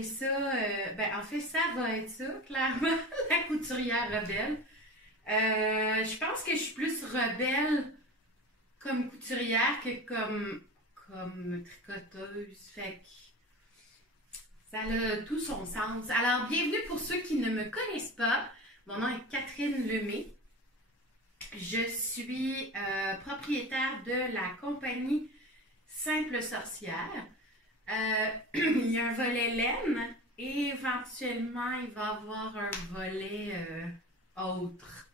appeler ça, en fait, ça va être ça, clairement, la couturière rebelle. Je pense que je suis plus rebelle comme couturière que comme tricoteuse. Fait que ça a tout son sens. Alors, bienvenue pour ceux qui ne me connaissent pas. Mon nom est Catherine Lemay. Je suis propriétaire de la compagnie Simple Sorcière. Il y a un volet laine et éventuellement il va y avoir un volet autre.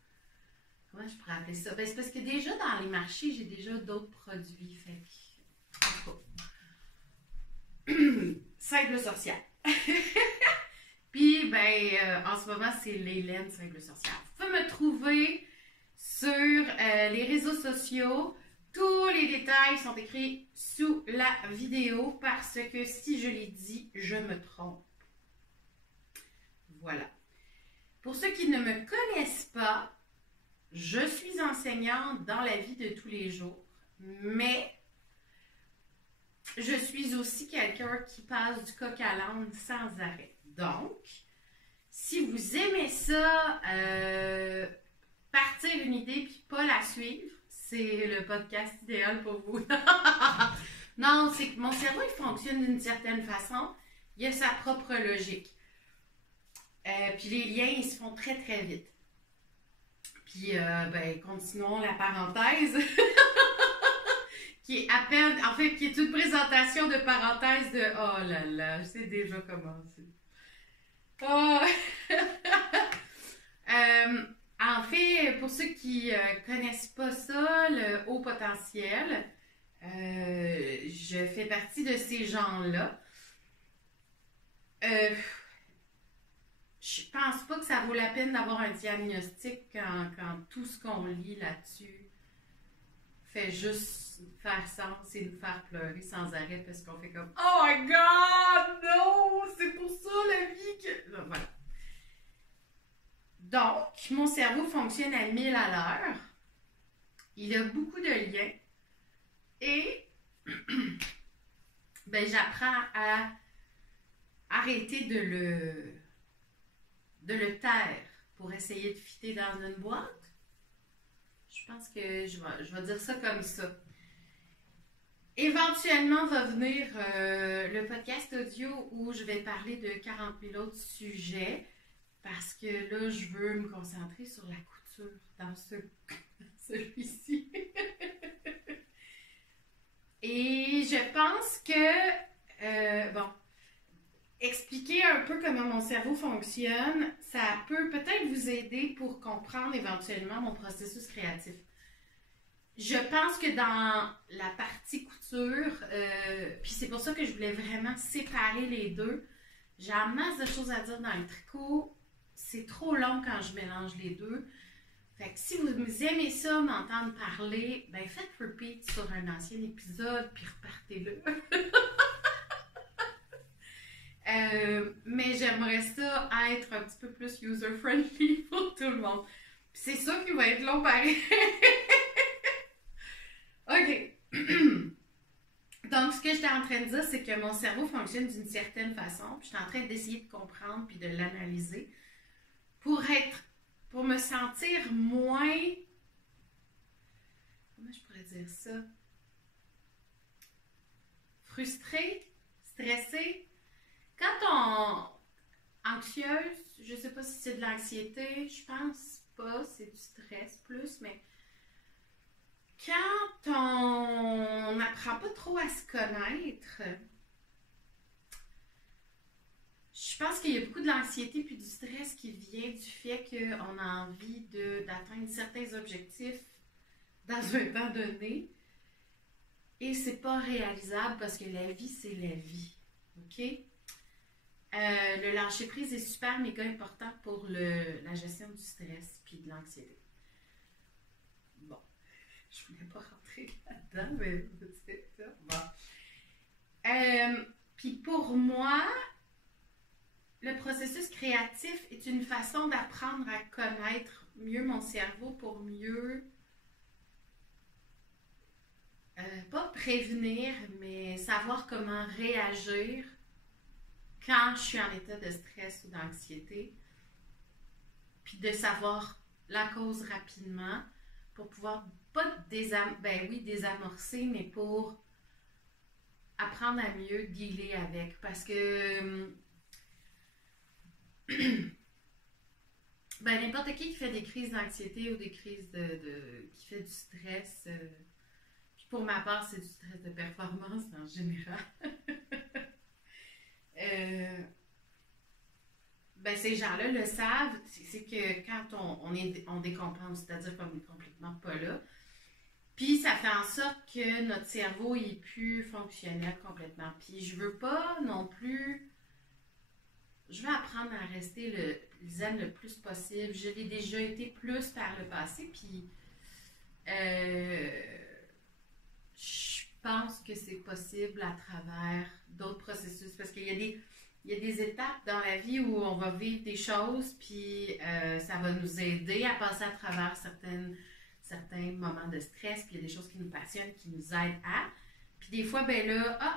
Comment je pourrais appeler ça? Ben, c'est parce que déjà dans les marchés, j'ai déjà d'autres produits. Fait que... Simple Sorcière. Puis, en ce moment, c'est les laines Simple Sorcière. Vous pouvez me trouver sur les réseaux sociaux. Tous les détails sont écrits sous la vidéo parce que si je l'ai dit, je me trompe. Voilà. Pour ceux qui ne me connaissent pas, je suis enseignante dans la vie de tous les jours, mais je suis aussi quelqu'un qui passe du coq à l'âne sans arrêt. Donc, si vous aimez ça, partir une idée puis pas la suivre, c'est le podcast idéal pour vous. Non, c'est que mon cerveau, il fonctionne d'une certaine façon. Il a sa propre logique. Puis les liens, ils se font très, très vite. Puis, continuons la parenthèse. Qui est à peine, en fait, qui est une présentation de parenthèse de « Oh là là, c'est déjà commencé. » Oh! En fait, pour ceux qui connaissent pas ça, le haut potentiel, je fais partie de ces gens-là. Je pense pas que ça vaut la peine d'avoir un diagnostic quand tout ce qu'on lit là-dessus fait juste faire sens et nous faire pleurer sans arrêt parce qu'on fait comme « Oh my God! Non! C'est pour ça la vie que... » Voilà. Donc, mon cerveau fonctionne à 1000 à l'heure. Il a beaucoup de liens. Et j'apprends à arrêter de le taire pour essayer de fitter dans une boîte. Je pense que je vais dire ça comme ça. Éventuellement va venir le podcast audio où je vais parler de 40 000 autres sujets. Parce que là, je veux me concentrer sur la couture dans celui-ci. Et je pense que, expliquer un peu comment mon cerveau fonctionne, ça peut peut-être vous aider pour comprendre éventuellement mon processus créatif. Je pense que dans la partie couture, puis c'est pour ça que je voulais vraiment séparer les deux, j'ai en masse de choses à dire dans le tricot. C'est trop long quand je mélange les deux. Fait que si vous aimez ça, m'entendre parler, faites repeat sur un ancien épisode, puis repartez-le. Mais j'aimerais ça être un petit peu plus user-friendly pour tout le monde. Puis c'est ça qui va être long pareil. OK. Donc, ce que j'étais en train de dire, c'est que mon cerveau fonctionne d'une certaine façon. Puis j'étais en train d'essayer de comprendre puis de l'analyser. Pour me sentir moins, comment je pourrais dire ça, frustrée, stressée. Anxieuse, je sais pas si c'est de l'anxiété, je pense pas, c'est du stress plus, mais quand on n'apprend pas trop à se connaître, je pense qu'il y a beaucoup de l'anxiété puis du stress qui vient du fait qu'on a envie d'atteindre certains objectifs dans un temps donné et c'est pas réalisable parce que la vie, c'est la vie. OK? Le lâcher-prise est super méga important pour la gestion du stress puis de l'anxiété. Bon, je voulais pas rentrer là-dedans, mais c'est ça. Bon. Puis pour moi, le processus créatif est une façon d'apprendre à connaître mieux mon cerveau pour mieux, pas prévenir, mais savoir comment réagir quand je suis en état de stress ou d'anxiété, puis de savoir la cause rapidement pour pouvoir pas désamorcer, mais pour apprendre à mieux dealer avec. Parce que n'importe qui fait des crises d'anxiété ou des crises qui fait du stress, puis pour ma part, c'est du stress de performance en général. Ces gens-là le savent, c'est que quand on décompense, c'est-à-dire qu'on n'est complètement pas là, puis ça fait en sorte que notre cerveau est plus fonctionnel complètement. Puis je veux pas non plus... Je veux apprendre à rester zen le plus possible. Je l'ai déjà été plus par le passé, puis je pense que c'est possible à travers d'autres processus, parce qu'il y a des étapes dans la vie où on va vivre des choses, puis ça va nous aider à passer à travers certains moments de stress, puis il y a des choses qui nous passionnent, qui nous aident à. Puis des fois,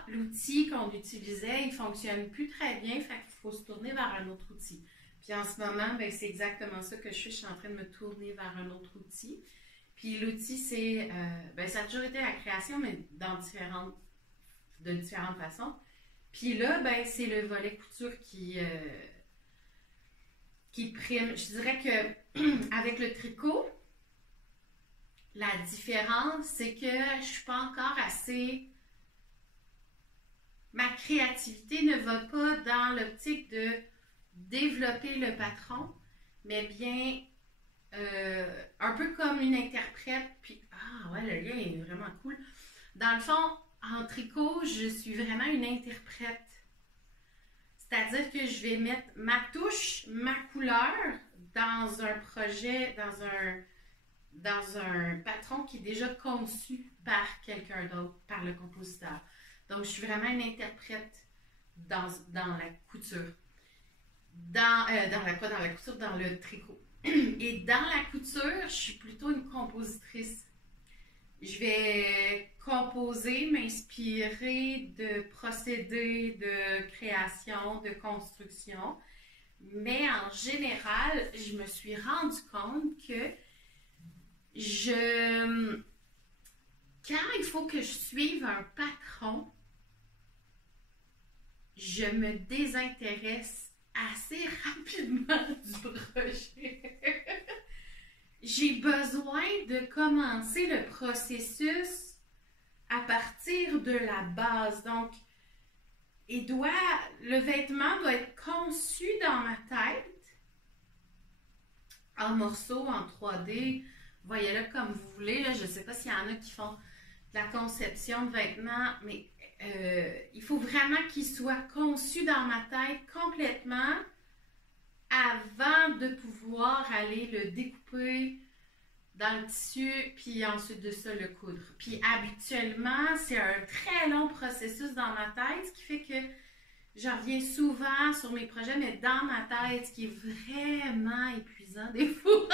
l'outil qu'on utilisait, il ne fonctionne plus très bien, fait qu'il faut se tourner vers un autre outil. Puis en ce moment, c'est exactement ça que je suis en train de me tourner vers un autre outil. Puis l'outil, c'est, ça a toujours été la création, mais de différentes façons. Puis là, c'est le volet couture qui prime. Je dirais que avec le tricot, la différence, c'est que je ne suis pas encore assez... Ma créativité ne va pas dans l'optique de développer le patron, mais bien un peu comme une interprète. Puis, le lien est vraiment cool. Dans le fond, en tricot, je suis vraiment une interprète. C'est-à-dire que je vais mettre ma touche, ma couleur dans un projet, dans un patron qui est déjà conçu par quelqu'un d'autre, par le compositeur. Donc, je suis vraiment une interprète dans la couture. Dans le tricot. Et dans la couture, je suis plutôt une compositrice. Je vais composer, m'inspirer de procédés de création, de construction. Mais en général, je me suis rendu compte que quand il faut que je suive un patron, je me désintéresse assez rapidement du projet. J'ai besoin de commencer le processus à partir de la base. Donc, le vêtement doit être conçu dans ma tête, en morceaux, en 3D. Voyez-le comme vous voulez. Là, je ne sais pas s'il y en a qui font de la conception de vêtements, mais il faut vraiment qu'il soit conçu dans ma tête complètement avant de pouvoir aller le découper dans le tissu, puis ensuite de ça, le coudre. Puis habituellement, c'est un très long processus dans ma tête, ce qui fait que je reviens souvent sur mes projets, mais dans ma tête, ce qui est vraiment épuisant des fois.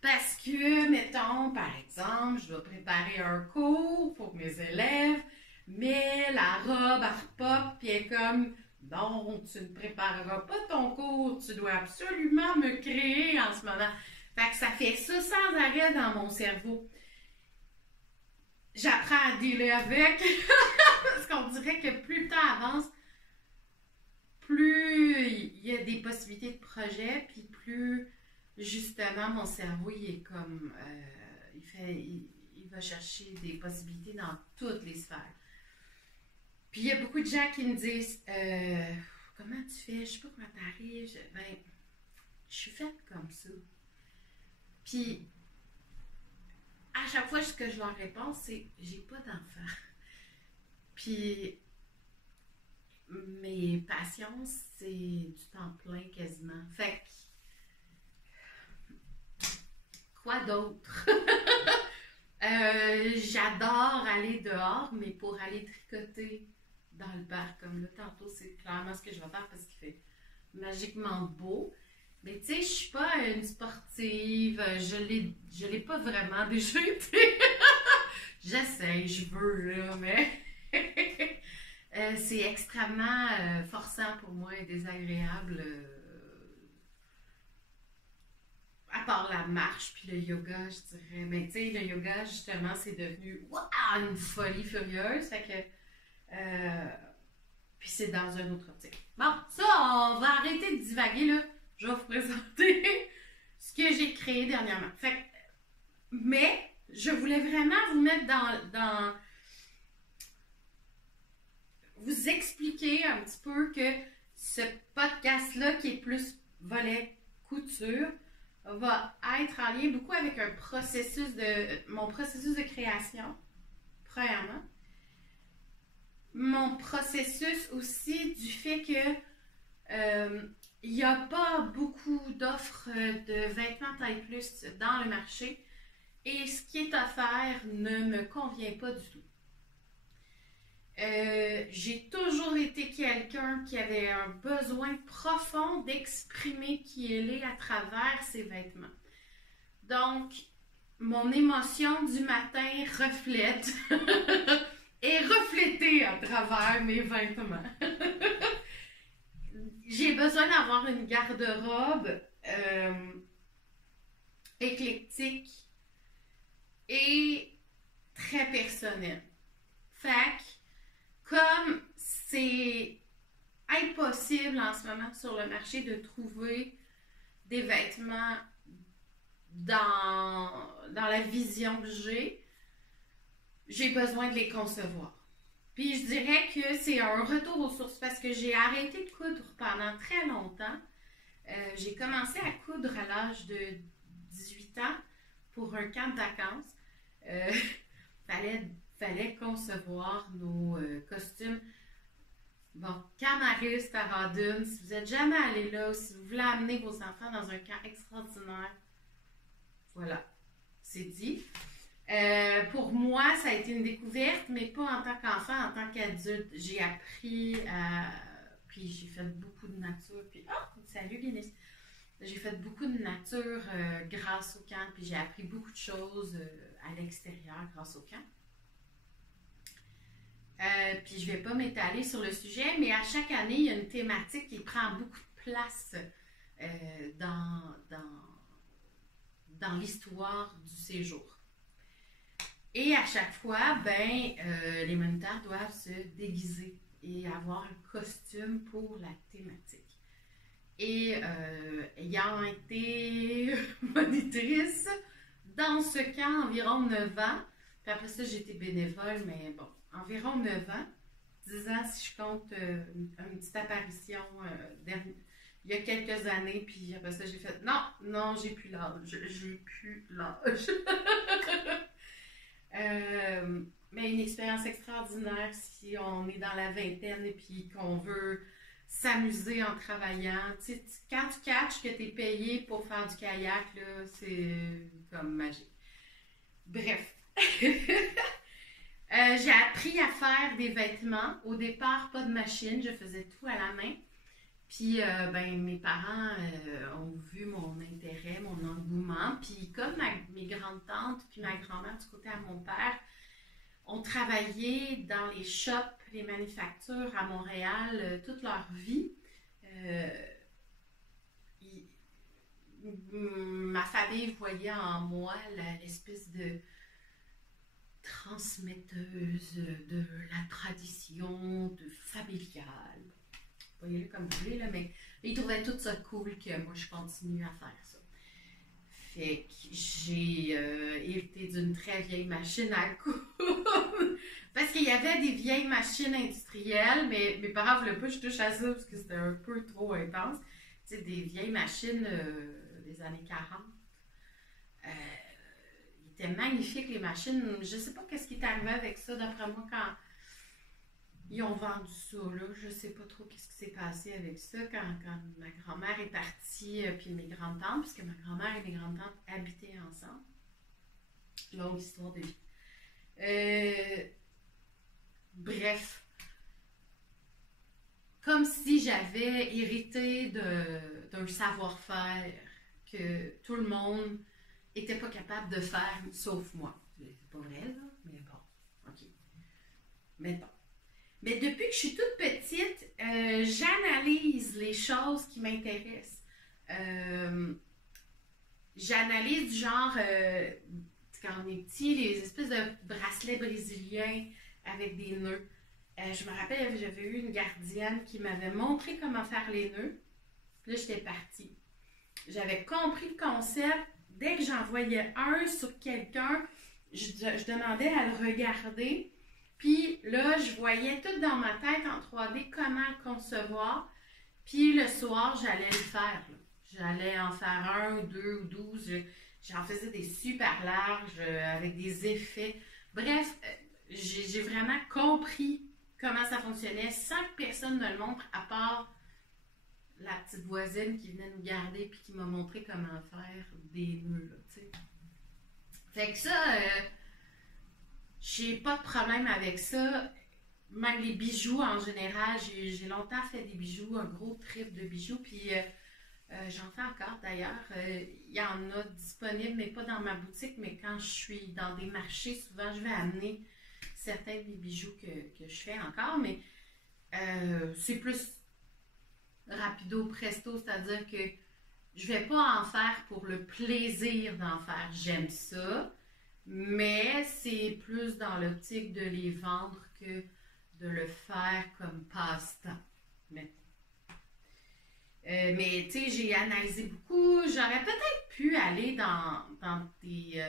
Parce que, mettons, par exemple, je dois préparer un cours pour mes élèves, mais la robe, elle repop, puis elle est comme, non, tu ne prépareras pas ton cours, tu dois absolument me créer en ce moment. Fait que ça fait ça sans arrêt dans mon cerveau. J'apprends à dealer avec, parce qu'on dirait que plus le temps avance, plus il y a des possibilités de projet, puis plus... Justement, mon cerveau, il est comme, il va chercher des possibilités dans toutes les sphères. Puis il y a beaucoup de gens qui me disent, comment tu fais? Je sais pas comment t'arrives. Je suis faite comme ça. Puis, à chaque fois, ce que je leur réponds, c'est, j'ai pas d'enfant. Puis, mes passions, c'est du temps plein quasiment. Fait que, quoi d'autre? J'adore aller dehors, mais pour aller tricoter dans le parc, comme là, tantôt, c'est clairement ce que je vais faire parce qu'il fait magiquement beau. Mais tu sais, je suis pas une sportive, je l'ai pas vraiment déjà été. J'essaie, je veux, là, mais... C'est extrêmement forçant pour moi et désagréable. À part la marche puis le yoga, je dirais. Mais tu sais, le yoga, justement, c'est devenu une folie furieuse. Fait que. Puis c'est dans un autre optique. Bon, ça, on va arrêter de divaguer, là. Je vais vous présenter ce que j'ai créé dernièrement. Fait que, mais, je voulais vraiment vous mettre dans vous expliquer un petit peu que ce podcast-là, qui est plus volet couture, va être en lien beaucoup avec mon processus de création, premièrement. Mon processus aussi du fait que il n'y a pas beaucoup d'offres de vêtements taille plus dans le marché et ce qui est offert ne me convient pas du tout. J'ai toujours été quelqu'un qui avait un besoin profond d'exprimer qui elle est à travers ses vêtements. Donc, mon émotion du matin reflète est reflétée à travers mes vêtements. J'ai besoin d'avoir une garde-robe éclectique et très personnelle. Fait que, comme c'est impossible en ce moment sur le marché de trouver des vêtements dans la vision que j'ai besoin de les concevoir. Puis je dirais que c'est un retour aux sources parce que j'ai arrêté de coudre pendant très longtemps. J'ai commencé à coudre à l'âge de 18 ans pour un camp de vacances. Fallait concevoir nos costumes. Bon, Camaris, Taradune, si vous n'êtes jamais allé là ou si vous voulez amener vos enfants dans un camp extraordinaire, voilà, c'est dit. Pour moi, ça a été une découverte, mais pas en tant qu'enfant, en tant qu'adulte. J'ai appris puis j'ai fait beaucoup de nature. Puis, salut Guinness! J'ai fait beaucoup de nature grâce au camp, puis j'ai appris beaucoup de choses à l'extérieur grâce au camp. Puis je ne vais pas m'étaler sur le sujet, mais à chaque année, il y a une thématique qui prend beaucoup de place dans l'histoire du séjour. Et à chaque fois, les moniteurs doivent se déguiser et avoir un costume pour la thématique. Et ayant été monitrice dans ce camp environ 9 ans, puis après ça, j'ai été bénévole, mais bon, environ 9 ans, 10 ans si je compte une petite apparition il y a quelques années, puis après ça, j'ai fait non, j'ai plus l'âge. Mais une expérience extraordinaire si on est dans la vingtaine et puis qu'on veut s'amuser en travaillant. Tu sais, quand tu catches que tu es payé pour faire du kayak, là, c'est comme magique. Bref. J'ai appris à faire des vêtements. Au départ, pas de machine, je faisais tout à la main. Puis, mes parents ont vu mon intérêt, mon engouement. Puis, comme mes grandes-tantes puis ma grand-mère du côté à mon père ont travaillé dans les shops, les manufactures à Montréal toute leur vie, ma famille voyait en moi l'espèce de transmetteuse de la tradition familiale. Voyez-le comme vous voulez, là, mais ils trouvaient tout ça cool que moi je continue à faire ça. Fait que j'ai hérité d'une très vieille machine à coudre. Parce qu'il y avait des vieilles machines industrielles, mais mes parents ne voulaient pas que je touche à ça parce que c'était un peu trop intense. Tu sais, des vieilles machines des années 40. Ils étaient magnifiques, les machines. Je ne sais pas qu'est-ce qui est arrivé avec ça, d'après moi, quand ils ont vendu ça, là. Je ne sais pas trop qu'est-ce qui s'est passé avec ça quand ma grand-mère est partie, puis mes grandes-tantes, puisque ma grand-mère et mes grandes-tantes habitaient ensemble. Longue histoire de vie. Bref. Comme si j'avais hérité d'un savoir-faire que tout le monde n'était pas capable de faire, sauf moi. C'est pas vrai, là, mais bon. OK. Mais bon. Mais depuis que je suis toute petite, j'analyse les choses qui m'intéressent. J'analyse du genre, quand on est petit, les espèces de bracelets brésiliens avec des nœuds. Je me rappelle, j'avais eu une gardienne qui m'avait montré comment faire les nœuds. Puis là, j'étais partie. J'avais compris le concept. Dès que j'en voyais un sur quelqu'un, je demandais à le regarder. Puis là, je voyais tout dans ma tête en 3D comment le concevoir. Puis le soir, j'allais le faire. Là. J'allais en faire 1, 2 ou 12. J'en faisais des super larges avec des effets. Bref, j'ai vraiment compris comment ça fonctionnait sans que personne ne le montre, à part la petite voisine qui venait nous garder puis qui m'a montré comment faire des nœuds, là, tu sais. Fait que ça, j'ai pas de problème avec ça. Même les bijoux en général, j'ai longtemps fait des bijoux, un gros trip de bijoux, puis j'en fais encore d'ailleurs. Il y en a disponibles, mais pas dans ma boutique, mais quand je suis dans des marchés, souvent je vais amener certains des bijoux que je fais encore, mais c'est plus rapido presto, c'est-à-dire que je vais pas en faire pour le plaisir d'en faire. J'aime ça, mais c'est plus dans l'optique de les vendre que de le faire comme passe-temps. Mais tu sais, j'ai analysé beaucoup. J'aurais peut-être pu aller dans des...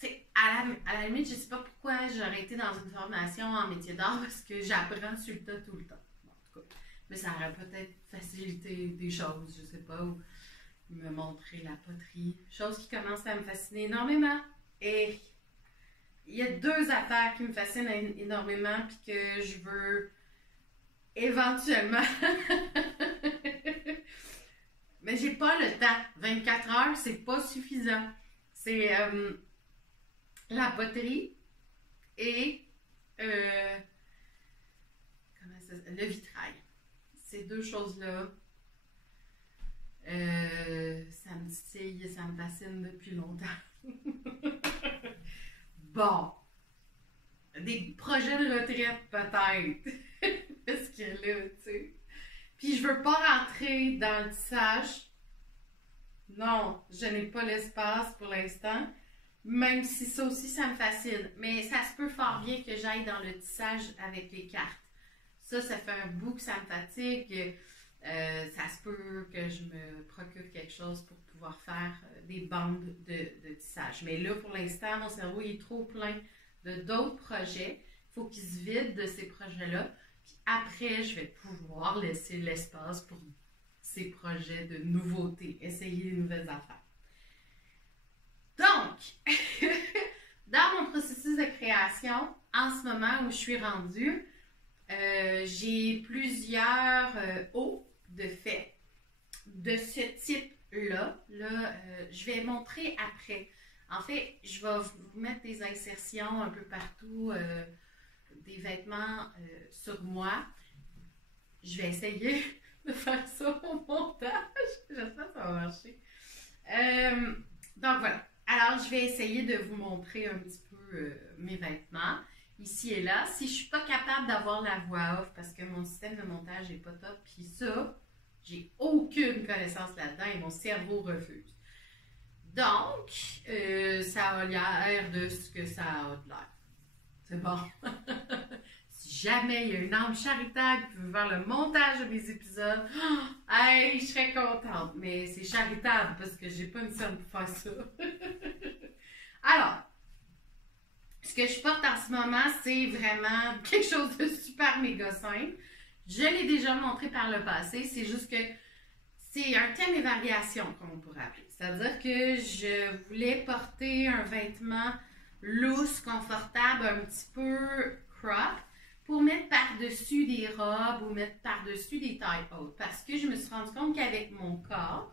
tu sais, à la limite, je sais pas pourquoi j'aurais été dans une formation en métier d'art parce que j'apprends sur le tas tout le temps. Bon, en tout cas, mais ça aurait peut-être facilité des choses, je sais pas, ou me montrer la poterie. Chose qui commence à me fasciner énormément. Et il y a deux affaires qui me fascinent énormément puis que je veux éventuellement. Mais j'ai pas le temps. 24 heures, c'est pas suffisant. C'est la poterie et le vitrail. Ces deux choses-là, ça me titille, ça me fascine depuis longtemps. Bon. Des projets de retraite, peut-être. Parce que là, tu sais. Puis je veux pas rentrer dans le tissage. Non, je n'ai pas l'espace pour l'instant. Même si ça aussi, ça me fascine. Mais ça se peut fort bien que j'aille dans le tissage avec les cartes. Ça fait un bout que ça me fatigue. Ça se peut que je me procure quelque chose pour pouvoir faire des bandes de tissage. Mais là, pour l'instant, mon cerveau est trop plein de d'autres projets. Il faut qu'il se vide de ces projets-là. Puis après, je vais pouvoir laisser l'espace pour ces projets de nouveautés, essayer de nouvelles affaires. Donc, dans mon processus de création, en ce moment où je suis rendue, j'ai plusieurs hauts de fait de ce type-là. Là, je vais montrer après. En fait, je vais vous mettre des insertions un peu partout, des vêtements sur moi. Je vais essayer de faire ça au montage. J'espère que ça va marcher. Donc voilà. Alors, je vais essayer de vous montrer un petit peu mes vêtements, ici et là. Si je ne suis pas capable d'avoir la voix off parce que mon système de montage n'est pas top, puis ça, j'ai aucune connaissance là-dedans et mon cerveau refuse. Donc, ça a l'air de ce que ça a l'air. C'est bon. Si jamais il y a une âme charitable qui veut faire le montage de mes épisodes, hey, je serais contente. Mais c'est charitable parce que j'ai pas une somme pour faire ça. Alors, ce que je porte en ce moment, c'est vraiment quelque chose de super méga simple. Je l'ai déjà montré par le passé, c'est juste que c'est un thème et variation, comme on pourrait appeler. C'est-à-dire que je voulais porter un vêtement loose, confortable, un petit peu crop, pour mettre par-dessus des robes ou mettre par-dessus des tailles hautes. Parce que je me suis rendu compte qu'avec mon corps,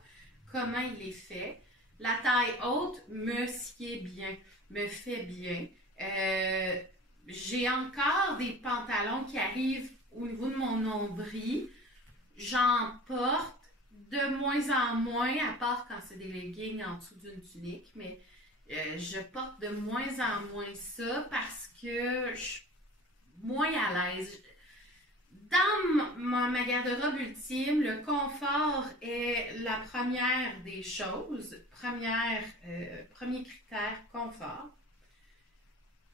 comment il est fait, la taille haute me sied bien, me fait bien. J'ai encore des pantalons qui arrivent au niveau de mon nombril. J'en porte de moins en moins, à part quand c'est des leggings en dessous d'une tunique, mais je porte de moins en moins ça parce que moins à l'aise. Dans ma garde-robe ultime, le confort est la première des choses. Premier critère, confort.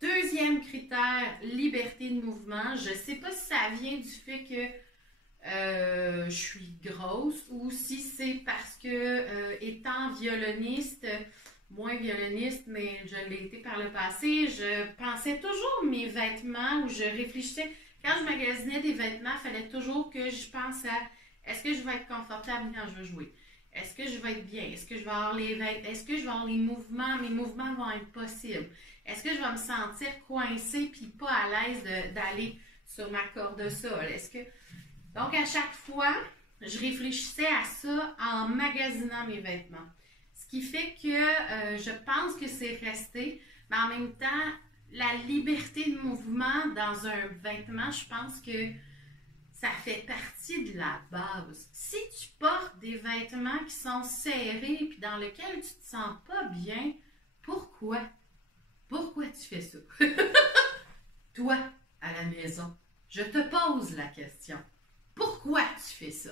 Deuxième critère, liberté de mouvement. Je ne sais pas si ça vient du fait que je suis grosse ou si c'est parce que, étant violoniste, moins violoniste, mais je l'ai été par le passé, je pensais toujours mes vêtements ou je réfléchissais. Quand je magasinais des vêtements, il fallait toujours que je pense à est-ce que je vais être confortable quand je vais jouer? Est-ce que je vais être bien? Est-ce que je vais avoir les vêtements? Est-ce que je vais avoir les mouvements? Mes mouvements vont être possibles? Est-ce que je vais me sentir coincée puis pas à l'aise d'aller sur ma corde sol? Donc, à chaque fois, je réfléchissais à ça en magasinant mes vêtements. Ce qui fait que je pense que c'est resté, mais en même temps, la liberté de mouvement dans un vêtement, je pense que ça fait partie de la base. Si tu portes des vêtements qui sont serrés et dans lesquels tu ne te sens pas bien, pourquoi? Pourquoi tu fais ça? Toi, à la maison, je te pose la question. Pourquoi tu fais ça?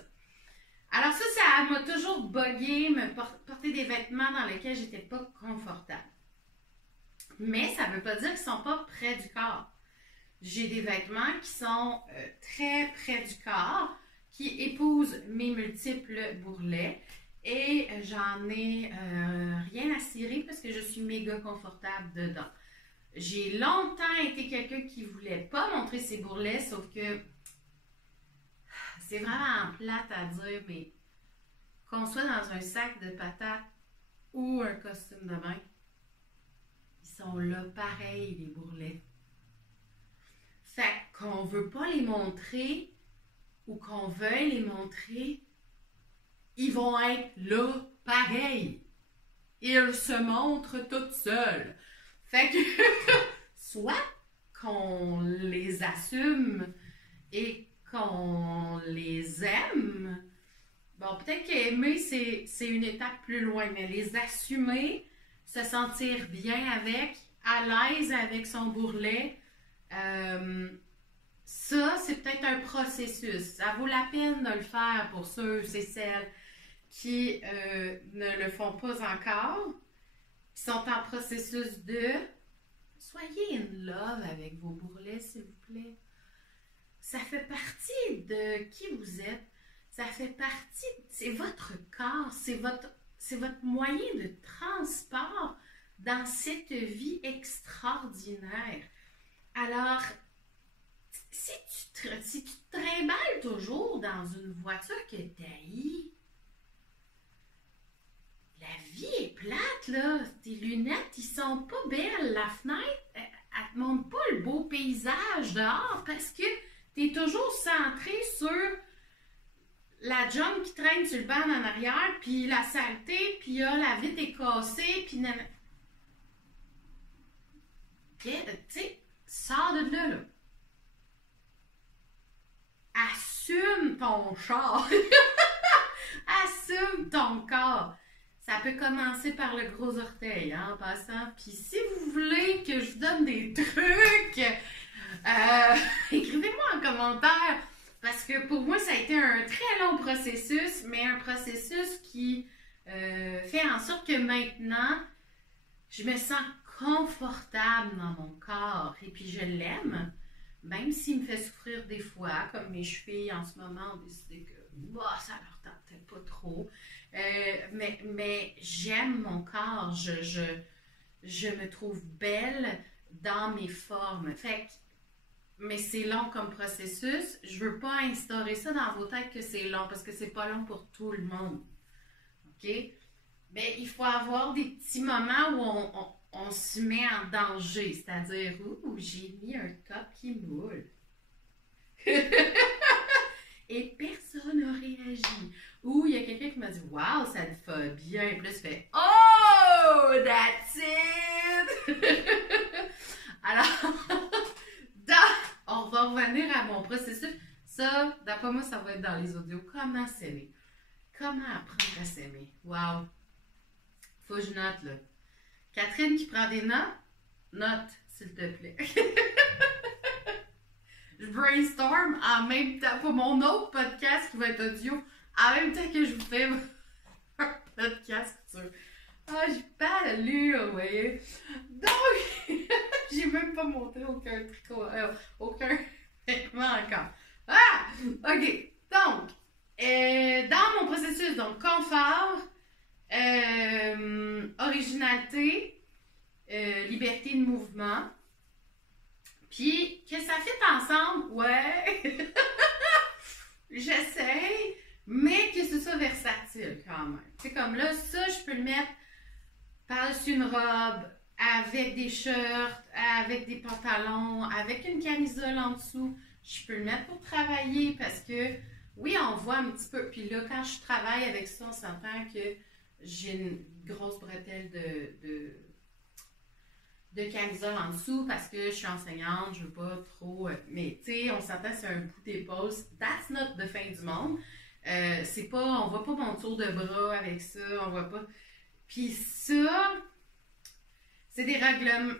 Alors ça m'a toujours buggé, porter des vêtements dans lesquels j'étais pas confortable. Mais ça ne veut pas dire qu'ils ne sont pas près du corps. J'ai des vêtements qui sont très près du corps, qui épousent mes multiples bourrelets. Et j'en ai rien à cirer parce que je suis méga confortable dedans. J'ai longtemps été quelqu'un qui ne voulait pas montrer ses bourrelets, sauf que c'est vraiment plate à dire, mais qu'on soit dans un sac de patates ou un costume de bain, ils sont là pareil, les bourrelets. Fait qu'on ne veut pas les montrer ou qu'on veuille les montrer, ils vont être là pareil. Ils se montrent toutes seuls. Fait que soit qu'on les assume et qu'on les aime. Bon, peut-être qu'aimer, c'est une étape plus loin, mais les assumer, se sentir bien avec, à l'aise avec son bourrelet, ça, c'est peut-être un processus. Ça vaut la peine de le faire pour ceux et celles qui ne le font pas encore, qui sont en processus de soyez in love avec vos bourrelets, s'il vous plaît. Ça fait partie de qui vous êtes. Ça fait partie, c'est votre corps, c'est votre moyen de transport dans cette vie extraordinaire. Alors, si tu te trimbales toujours dans une voiture que t'haïs, la vie est plate, là. Tes lunettes, ils sont pas belles. La fenêtre, elle te montre pas le beau paysage dehors parce que t'es toujours centré sur la junk qui traîne sur le banc en arrière, puis la saleté, puis la vitre est cassée, puis... Tu sais, sors de là, là. Assume ton char. Assume ton corps. Ça peut commencer par le gros orteil, hein, en passant. Puis si vous voulez que je vous donne des trucs, écrivez-moi en commentaire. Parce que pour moi, ça a été un très long processus, mais un processus qui fait en sorte que maintenant, je me sens confortable dans mon corps. Et puis, je l'aime, même s'il me fait souffrir des fois, comme mes chevilles en ce moment ont décidé que ça leur tentait pas trop. Mais j'aime mon corps. Je me trouve belle dans mes formes. Fait que, mais c'est long comme processus. Je veux pas instaurer ça dans vos têtes que c'est long, parce que c'est pas long pour tout le monde. OK? Mais il faut avoir des petits moments où on se met en danger. C'est-à-dire, j'ai mis un top qui moule. Et personne n'a réagi. Ou il y a quelqu'un qui m'a dit, wow, ça te fait bien. Et puis là, tu fais, oh, that's it! Alors, on va revenir à mon processus. Ça, d'après moi, ça va être dans les audios. Comment s'aimer? Comment apprendre à s'aimer? Wow! Faut que je note, là. Catherine qui prend des notes? Note, s'il te plaît. je brainstorm en même temps pour mon autre podcast qui va être audio, en même temps que je vous fais un podcast couture. Ah, j'ai pas l'allure, vous voyez. Donc, j'ai même pas montré aucun tricot, aucun vêtement encore. Ah! OK. Donc, dans mon processus, donc, confort, originalité, liberté de mouvement. Puis, que ça fit ensemble, ouais. J'essaye, mais que ce soit versatile quand même. C'est comme là, ça, je peux le mettre par-dessus une robe, avec des shirts, avec des pantalons, avec une camisole en dessous. Je peux le mettre pour travailler parce que, oui, on voit un petit peu. Puis là, quand je travaille avec ça, on s'entend que j'ai une grosse bretelle de camisole en dessous parce que je suis enseignante, je veux pas trop. Mais tu sais, on s'entend, c'est un bout d'épaule. That's not the fin du monde. C'est pas, on voit pas mon tour de bras avec ça, on voit pas. Puis ça, c'est des règlements,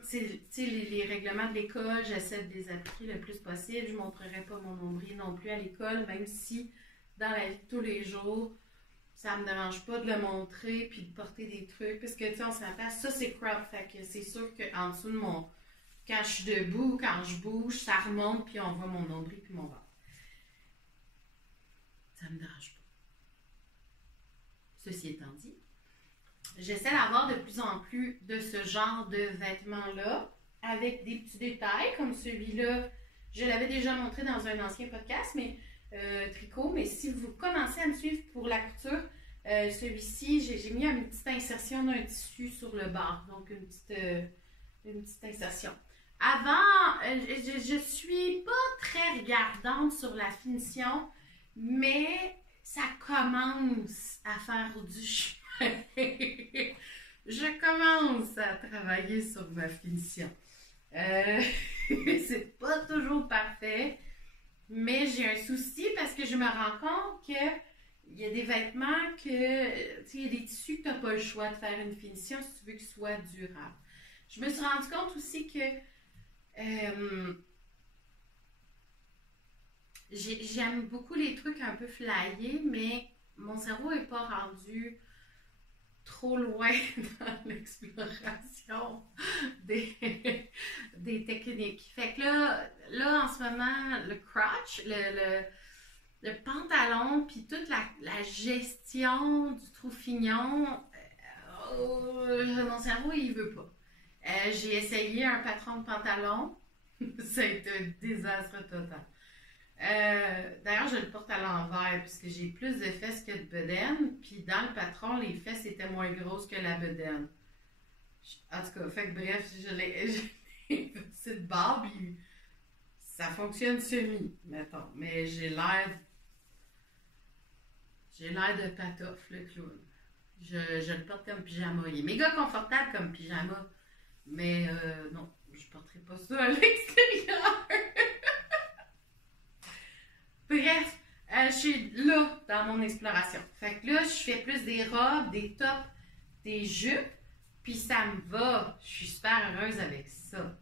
les règlements de l'école, j'essaie de les appliquer le plus possible. Je ne montrerai pas mon nombril non plus à l'école, même si dans la vie de tous les jours, ça me dérange pas de le montrer puis de porter des trucs. Parce que, tu sais, on s'entend, ça c'est crop, fait que c'est sûr qu'en dessous de quand je suis debout, quand je bouge, ça remonte puis on voit mon nombril puis mon ventre. Ça me dérange pas. Ceci étant dit, j'essaie d'avoir de plus en plus de ce genre de vêtements-là, avec des petits détails, comme celui-là. Je l'avais déjà montré dans un ancien podcast, mais tricot. Mais si vous commencez à me suivre pour la couture, celui-ci, j'ai mis une petite insertion d'un tissu sur le bord. Donc, une petite insertion. Avant, je suis pas très regardante sur la finition, mais ça commence à faire du chemin. Je commence à travailler sur ma finition. C'est pas toujours parfait, mais j'ai un souci parce que je me rends compte qu'il y a des vêtements que, il y a des tissus que tu n'as pas le choix de faire une finition si tu veux qu'ils soient durables. Je me suis rendu compte aussi que j'aime beaucoup les trucs un peu flyés, mais mon cerveau n'est pas rendu trop loin dans l'exploration des techniques. Fait que là en ce moment, le crotch, le pantalon, puis toute la gestion du trou-fignon, mon cerveau, il veut pas. J'ai essayé un patron de pantalon, ça a été un désastre total. D'ailleurs, je le porte à l'envers puisque j'ai plus de fesses que de bedaine. Puis dans le patron, les fesses étaient moins grosses que la bedaine. En tout cas, fait que bref, je l'ai fait de bord, puis ça fonctionne semi, mettons. Mais j'ai l'air de patoff, le clown. Je le porte comme pyjama. Il est méga confortable comme pyjama. Mais non, je porterai pas ça à l'extérieur. Bref, je suis là dans mon exploration. Fait que là, je fais plus des robes, des tops, des jupes, puis ça me va. Je suis super heureuse avec ça.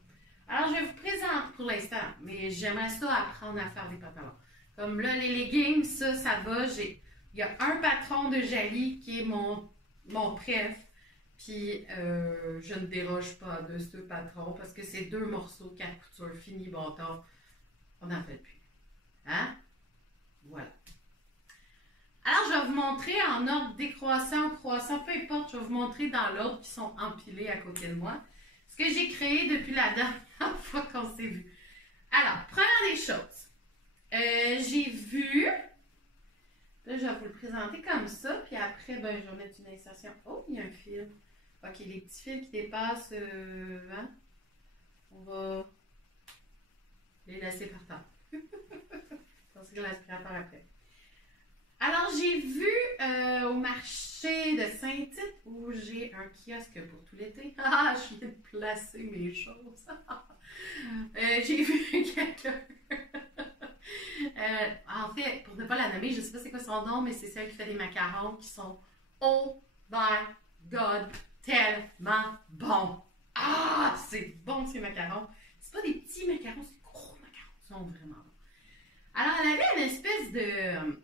Alors, je vous présente pour l'instant, mais j'aimerais ça apprendre à faire des pantalons. Comme là, les leggings, ça va. Il y a un patron de Jali qui est mon préf, puis je ne déroge pas de ce patron parce que c'est 2 morceaux, 4 coutures, fini, bâton. On n'en fait plus. Hein? Voilà. Alors, je vais vous montrer en ordre décroissant, croissant, peu importe, je vais vous montrer dans l'ordre qui sont empilés à côté de moi. Ce que j'ai créé depuis la dernière fois qu'on s'est vu. Alors, première des choses, j'ai vu, là, je vais vous le présenter comme ça, puis après, ben, je vais mettre une insertion. Oh, il y a un fil. Ok, les petits fils qui dépassent, hein? On va les laisser par terre. Parce que l'aspirateur après. Alors, j'ai vu au marché de Saint-Tite où j'ai un kiosque pour tout l'été. Ah, je viens de placer mes choses. J'ai vu quelqu'un. En fait, pour ne pas la nommer, je ne sais pas c'est quoi son nom, mais c'est celle qui fait des macarons qui sont oh my god, tellement bons. Ah, c'est bon ces macarons. C'est pas des petits macarons, c'est des gros macarons. sont vraiment bons. Alors, elle avait une espèce de,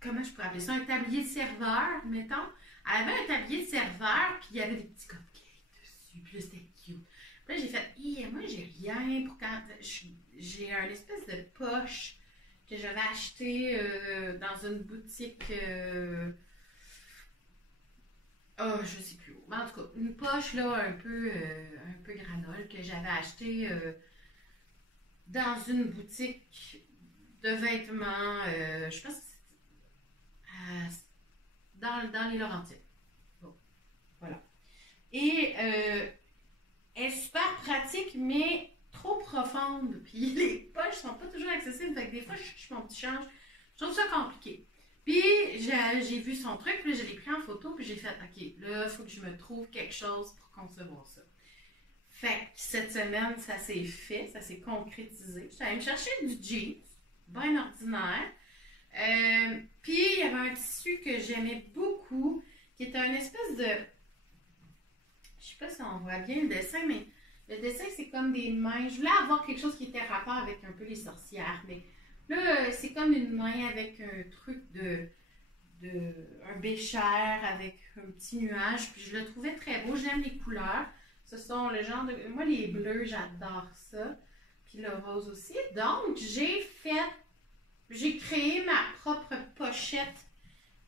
comment je pourrais appeler ça, un tablier de serveur, mettons. Elle avait un tablier de serveur, puis il y avait des petits cupcakes dessus, puis là, c'était cute. Puis là, j'ai fait, moi, j'ai rien pour quand. J'ai un espèce de poche que j'avais acheté dans une boutique. Je sais plus où. Mais en tout cas, une poche là, un peu granole que j'avais acheté dans une boutique de vêtements. Je pense que c'était dans les Laurentides. Bon, voilà. Et elle est super pratique, mais trop profonde. Puis les poches sont pas toujours accessibles. Fait que des fois, je cherche mon petit change. Je trouve ça compliqué. Puis j'ai vu son truc, puis je l'ai pris en photo, puis j'ai fait, OK, là, il faut que je me trouve quelque chose pour concevoir ça. Fait que cette semaine, ça s'est fait, ça s'est concrétisé. J'étais allée me chercher du jeans, bien ordinaire. Puis il y avait un tissu que j'aimais beaucoup, qui était un espèce de... Je sais pas si on voit bien le dessin, mais le dessin, c'est comme des mains. Je voulais avoir quelque chose qui était rapport avec un peu les sorcières, mais là, c'est comme une main avec un truc un bécher avec un petit nuage. Puis je le trouvais très beau. J'aime les couleurs. Ce sont le genre de... Moi, les bleus, j'adore ça. Puis le rose aussi. Donc, j'ai créé ma propre pochette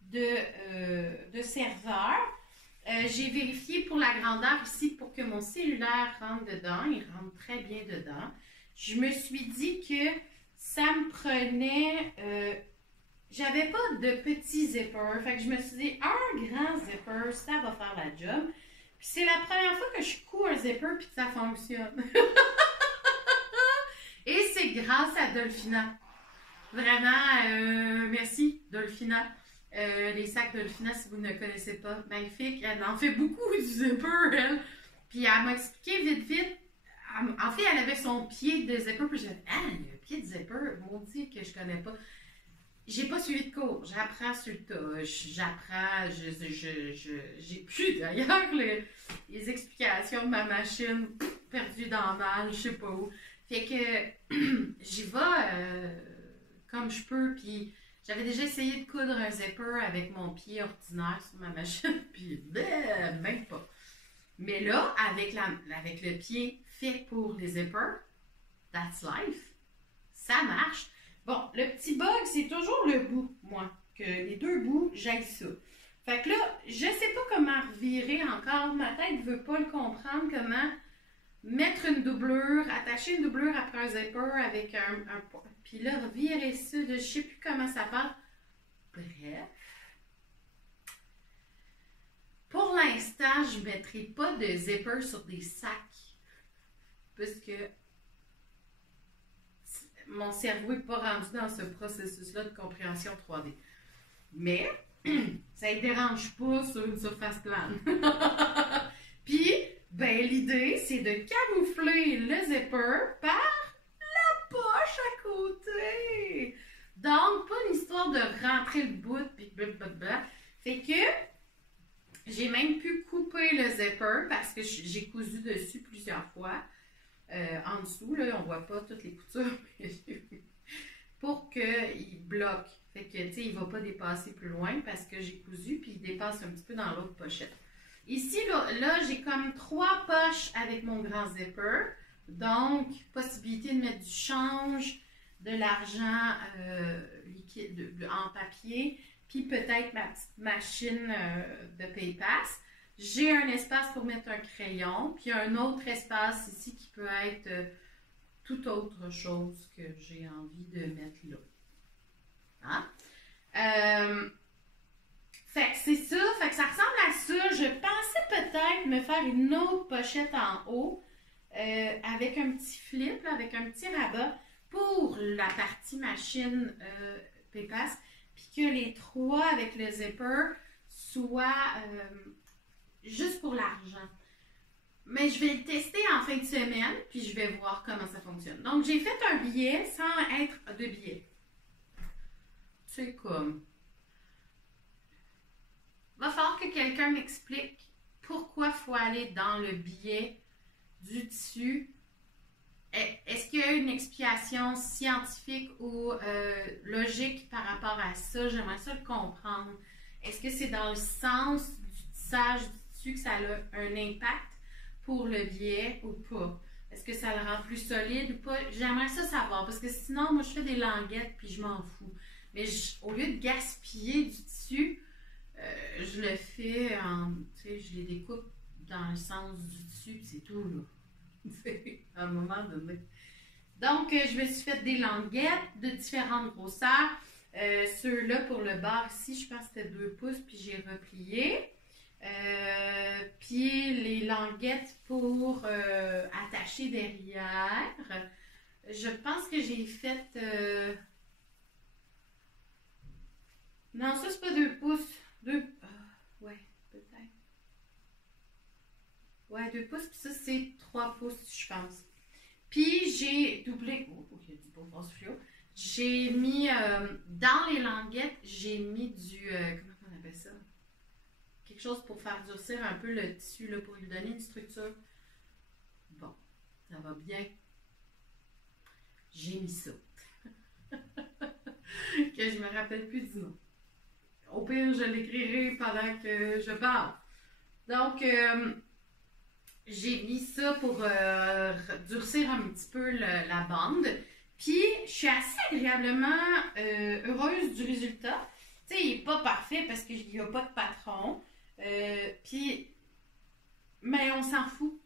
de serveur. J'ai vérifié pour la grandeur ici pour que mon cellulaire rentre dedans. Il rentre très bien dedans. Je me suis dit que ça me prenait... j'avais pas de petits zippers. Fait que je me suis dit, un grand zipper, ça va faire la job. Puis c'est la première fois que je couds un zipper puis que ça fonctionne. Et c'est grâce à Dolphina. Vraiment, merci Dolphina. Les sacs Dolphina, si vous ne connaissez pas, magnifique. Elle en fait beaucoup du zipper, elle. Puis elle m'a expliqué vite. En fait, elle avait son pied de zipper. Puis j'ai dit, il y a un pied de zipper. Maudit que je connais pas. J'ai pas suivi de cours. J'apprends sur le tas. J'apprends. J'ai plus d'ailleurs les explications de ma machine perdue dans le mal, je sais pas où. Fait que j'y vais comme je peux. Puis j'avais déjà essayé de coudre un zipper avec mon pied ordinaire sur ma machine. Puis même pas. Mais là, avec le pied fait pour les zippers, that's life. Ça marche. Bon, le petit bug, c'est toujours le bout, moi. Que les deux bouts, j'aille ça. Fait que là, je sais pas comment revirer encore. Ma tête veut pas le comprendre. Comment mettre une doublure, attacher une doublure après un zipper avec un puis là, revirer ça. Je sais plus comment ça part. Bref. Pour l'instant, je ne mettrai pas de zipper sur des sacs. Parce que mon cerveau n'est pas rendu dans ce processus-là de compréhension 3D. Mais, ça ne dérange pas sur une surface plane. Puis, ben, l'idée, c'est de camoufler le zipper par la poche à côté. Donc, pas une histoire de rentrer le bout, puis blablabla. Fait que, j'ai même pu couper le zipper parce que j'ai cousu dessus plusieurs fois. En dessous, là, on ne voit pas toutes les coutures, pour qu'il bloque. Fait que, tu sais, il ne va pas dépasser plus loin parce que j'ai cousu, puis il dépasse un petit peu dans l'autre pochette. Ici, là j'ai comme 3 poches avec mon grand zipper. Donc, possibilité de mettre du change, de l'argent liquide en papier, puis peut-être ma petite machine de PayPass. J'ai un espace pour mettre un crayon, puis un autre espace ici qui peut être toute autre chose que j'ai envie de mettre là. Hein? Fait que c'est ça, fait que ça ressemble à ça. Je pensais peut-être me faire une autre pochette en haut avec un petit flip, là, avec un petit rabat pour la partie machine PayPass, puis que les 3 avec le zipper soient juste pour l'argent. Mais je vais le tester en fin de semaine, puis je vais voir comment ça fonctionne. Donc, j'ai fait un billet sans être de billet. C'est comme... Va falloir que quelqu'un m'explique pourquoi il faut aller dans le billet du tissu Est-ce qu'il y a une explication scientifique ou logique par rapport à ça? J'aimerais ça le comprendre. Est-ce que c'est dans le sens du tissage du tissu que ça a un impact pour le biais ou pas? Est-ce que ça le rend plus solide ou pas? J'aimerais ça savoir parce que sinon, moi, je fais des languettes puis je m'en fous. Mais au lieu de gaspiller du tissu, je le fais en. Tu sais, je les découpe dans le sens du tissu puis c'est tout, là. À un moment donné. Donc, je me suis fait des languettes de différentes grosseurs. Ceux-là pour le bord ici, je pense que c'était 2 pouces, puis j'ai replié. Puis les languettes pour attacher derrière. Je pense que j'ai fait. Non, ça c'est pas 2 pouces. Ouais, peut-être. Ouais, 2 pouces, puis ça c'est 3 pouces, je pense. Puis j'ai doublé. Oh, il y a du beau passe fluo. J'ai mis dans les languettes, j'ai mis du. Comment on appelle ça? Quelque chose pour faire durcir un peu le tissu, là, pour lui donner une structure. Bon, ça va bien. J'ai mis ça. Que je me rappelle plus du nom. Au pire, je l'écrirai pendant que je parle. Donc, j'ai mis ça pour durcir un petit peu la bande. Puis, je suis assez agréablement heureuse du résultat. Tu sais, il n'est pas parfait parce qu'il n'y a pas de patron. Puis, mais on s'en fout.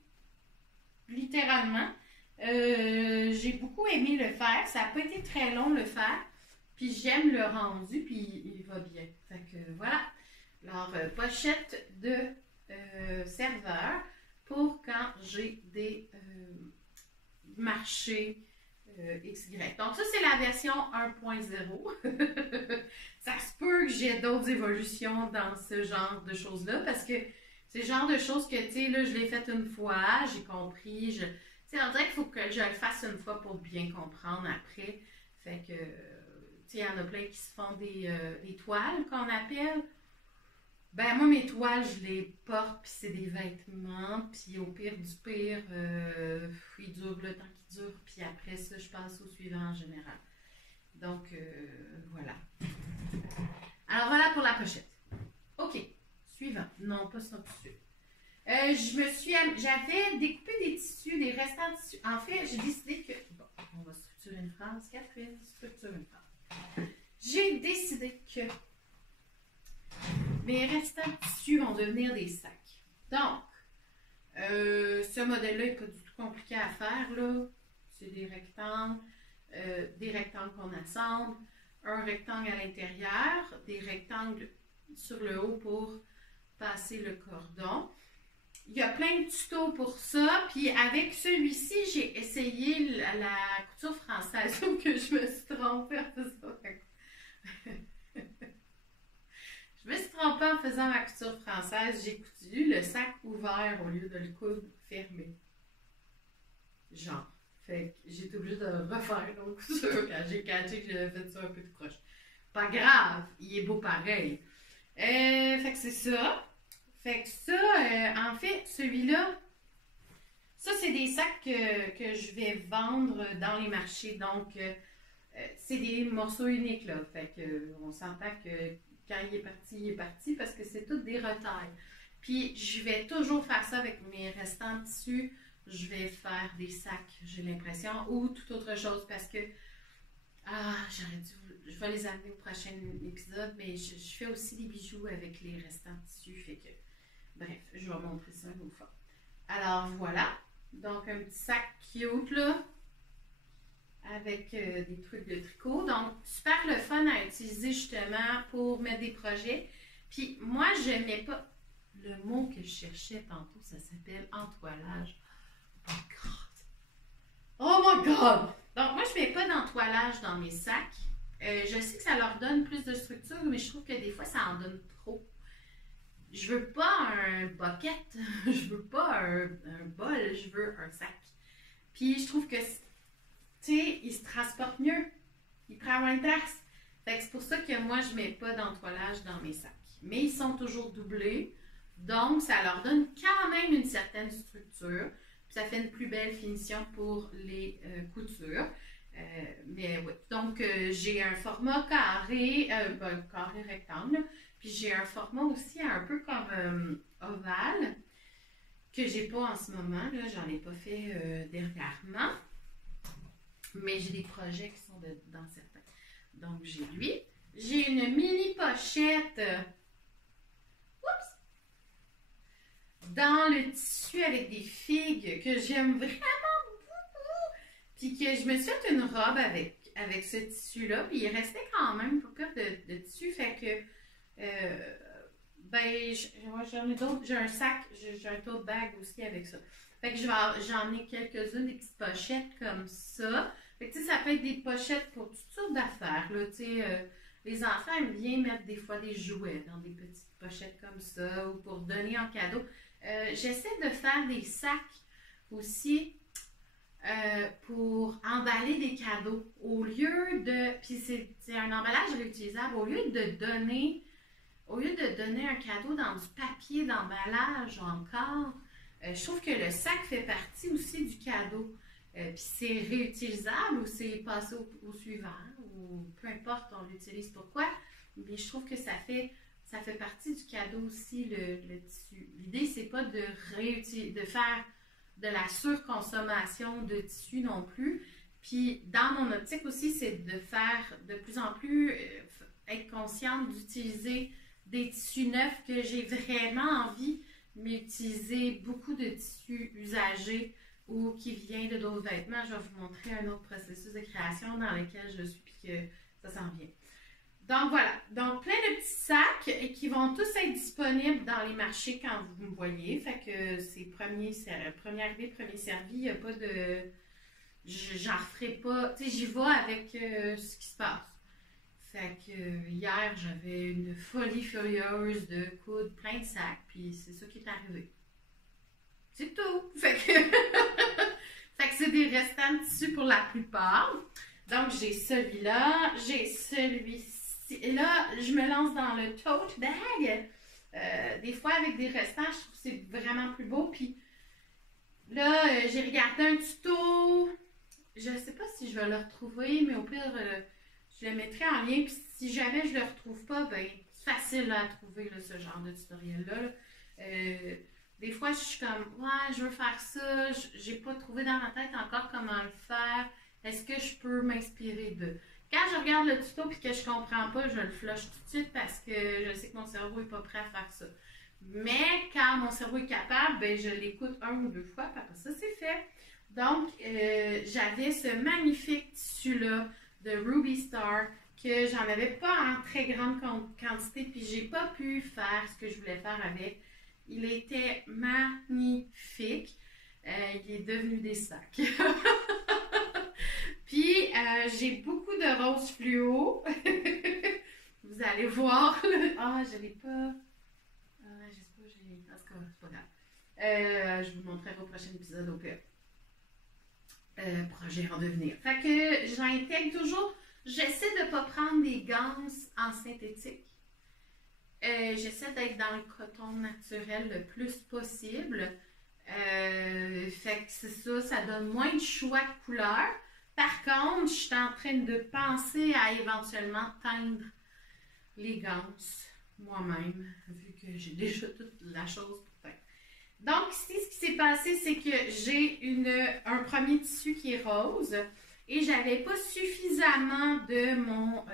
Littéralement. J'ai beaucoup aimé le faire. Ça n'a pas été très long le faire. Puis, j'aime le rendu. Puis, il va bien. Fait que voilà. Alors, pochette de serveur pour quand j'ai des marchés XY. Donc ça, c'est la version 1.0. Ça se peut que j'ai d'autres évolutions dans ce genre de choses-là parce que c'est le genre de choses que, tu sais, là, je l'ai fait une fois, j'ai compris. Tu sais, on dirait qu'il faut que je le fasse une fois pour bien comprendre après. Fait que, tu sais, il y en a plein qui se font des toiles qu'on appelle. Ben moi, mes toiles, je les porte, puis c'est des vêtements, puis au pire du pire, ils durent le temps qu'ils durent, puis après ça, je passe au suivant en général. Donc, voilà. Alors, voilà pour la pochette. OK, suivant. Non, pas ça tout de suite. J'avais découpé des tissus, des restants de tissus. En fait, j'ai décidé que... Bon, on va structurer une phrase. Catherine, structure une phrase. J'ai décidé que... mes restants de tissus vont devenir des sacs. Donc, ce modèle-là n'est pas du tout compliqué à faire, là. C'est des rectangles qu'on assemble, un rectangle à l'intérieur, des rectangles sur le haut pour passer le cordon. Il y a plein de tutos pour ça, puis avec celui-ci, j'ai essayé la couture française, sauf que je me suis trompée en faisant Je me suis trompée en faisant ma couture française. J'ai cousu le sac ouvert au lieu de le coudre fermé. Genre. Fait que j'ai été obligée de refaire une autre couture quand j'ai catché que j'avais fait ça un peu de croche. Pas grave, il est beau pareil. Fait que c'est ça. Fait que ça, en fait, celui-là, ça c'est des sacs que je vais vendre dans les marchés. Donc, c'est des morceaux uniques là. Fait que on s'entend que quand il est parti parce que c'est toutes des retailles. Puis, je vais toujours faire ça avec mes restants de tissus. Je vais faire des sacs, j'ai l'impression, ou toute autre chose parce que, je vais les amener au prochain épisode, mais je fais aussi des bijoux avec les restants de tissus, fait que, bref, je vais montrer ça une autre fois. Alors, voilà. Donc, un petit sac cute, là, avec des trucs de tricot. Donc, super le fun à utiliser justement pour mettre des projets. Puis, moi, je ne mets pas le mot que je cherchais tantôt, ça s'appelle entoilage. Oh my God! Oh my God! Donc, moi, je ne mets pas d'entoilage dans mes sacs. Je sais que ça leur donne plus de structure, mais je trouve que des fois, ça en donne trop. Je veux pas un bucket, je veux pas un bol, je veux un sac. Puis, je trouve que, tu sais, il se transporte mieux. Il prend moins de place. Fait que c'est pour ça que moi, je ne mets pas d'entoilage dans mes sacs. Mais ils sont toujours doublés. Donc, ça leur donne quand même une certaine structure. Ça fait une plus belle finition pour les coutures. Mais oui, donc j'ai un format carré, carré rectangle, puis j'ai un format aussi un peu comme ovale, que j'ai pas en ce moment, là, j'en ai pas fait dernièrement, mais j'ai des projets qui sont dans certains. Donc j'ai lui, j'ai une mini pochette, dans le tissu avec des figues que j'aime vraiment beaucoup, puis que je me suis fait une robe avec ce tissu-là, puis il restait quand même pas pire de tissu, fait que j'en ai d'autres, j'ai un sac, j'ai un tote bag aussi avec ça. Fait que j'en ai quelques-unes, des petites pochettes comme ça. Fait que tu sais, ça peut être des pochettes pour toutes sortes d'affaires, là, tu sais, les enfants aiment bien mettre des fois des jouets dans des petites pochettes comme ça, ou pour donner en cadeau. J'essaie de faire des sacs aussi pour emballer des cadeaux. Au lieu de... Puis c'est un emballage réutilisable. Au lieu de donner un cadeau dans du papier d'emballage encore, je trouve que le sac fait partie aussi du cadeau. Puis c'est réutilisable ou c'est passé au suivant, ou peu importe, on l'utilise pourquoi. Mais je trouve que ça fait partie du cadeau aussi, le tissu. L'idée, c'est pas de faire de la surconsommation de tissu non plus. Puis, dans mon optique aussi, c'est de faire de plus en plus, être consciente d'utiliser des tissus neufs que j'ai vraiment envie, mais utiliser beaucoup de tissus usagés ou qui viennent de d'autres vêtements. Je vais vous montrer un autre processus de création dans lequel je suis, puis que ça s'en vient. Donc voilà, donc plein de petits sacs et qui vont tous être disponibles dans les marchés quand vous me voyez. Fait que c'est premier arrivé, premier servi, il n'y a pas de... J'en referai pas, tu sais, j'y vais avec ce qui se passe. Fait que hier, j'avais une folie furieuse de coudre plein de sacs, puis c'est ça qui est arrivé. C'est tout. Fait que, fait que c'est des restants de tissu pour la plupart. Donc j'ai celui-là, j'ai celui-ci. Et là, je me lance dans le tote bag. Des fois, avec des restants, je trouve que c'est vraiment plus beau. Puis là, j'ai regardé un tuto. Je ne sais pas si je vais le retrouver, mais au pire, je le mettrai en lien. Puis si jamais je ne le retrouve pas, ben c'est facile à trouver là, ce genre de tutoriel-là. Des fois, je suis comme, ouais, je veux faire ça. J'ai pas trouvé dans ma tête encore comment le faire. Est-ce que je peux m'inspirer de... Quand je regarde le tuto et que je ne comprends pas, je le flush tout de suite parce que je sais que mon cerveau n'est pas prêt à faire ça. Mais quand mon cerveau est capable, ben, je l'écoute 1 ou 2 fois, puis après ça, c'est fait. Donc, j'avais ce magnifique tissu-là de Ruby Star que j'en avais pas en très grande quantité, puis j'ai pas pu faire ce que je voulais faire avec. Il était magnifique. Il est devenu des sacs. Puis, j'ai beaucoup de rose fluo. Vous allez voir. Ah, je l'ai pas. Je sais pas, j'ai... En tout cas, c'est pas grave. Je vous montrerai au prochain épisode au pire. Projet en devenir. Fait que j'intègre toujours... J'essaie de ne pas prendre des ganses en synthétique. J'essaie d'être dans le coton naturel le plus possible. Fait que c'est ça, ça donne moins de choix de couleurs. Par contre, je suis en train de penser à éventuellement teindre les ganses moi-même, vu que j'ai déjà toute la chose pour teindre. Donc ici, ce qui s'est passé, c'est que j'ai un premier tissu qui est rose et j'avais pas suffisamment de mon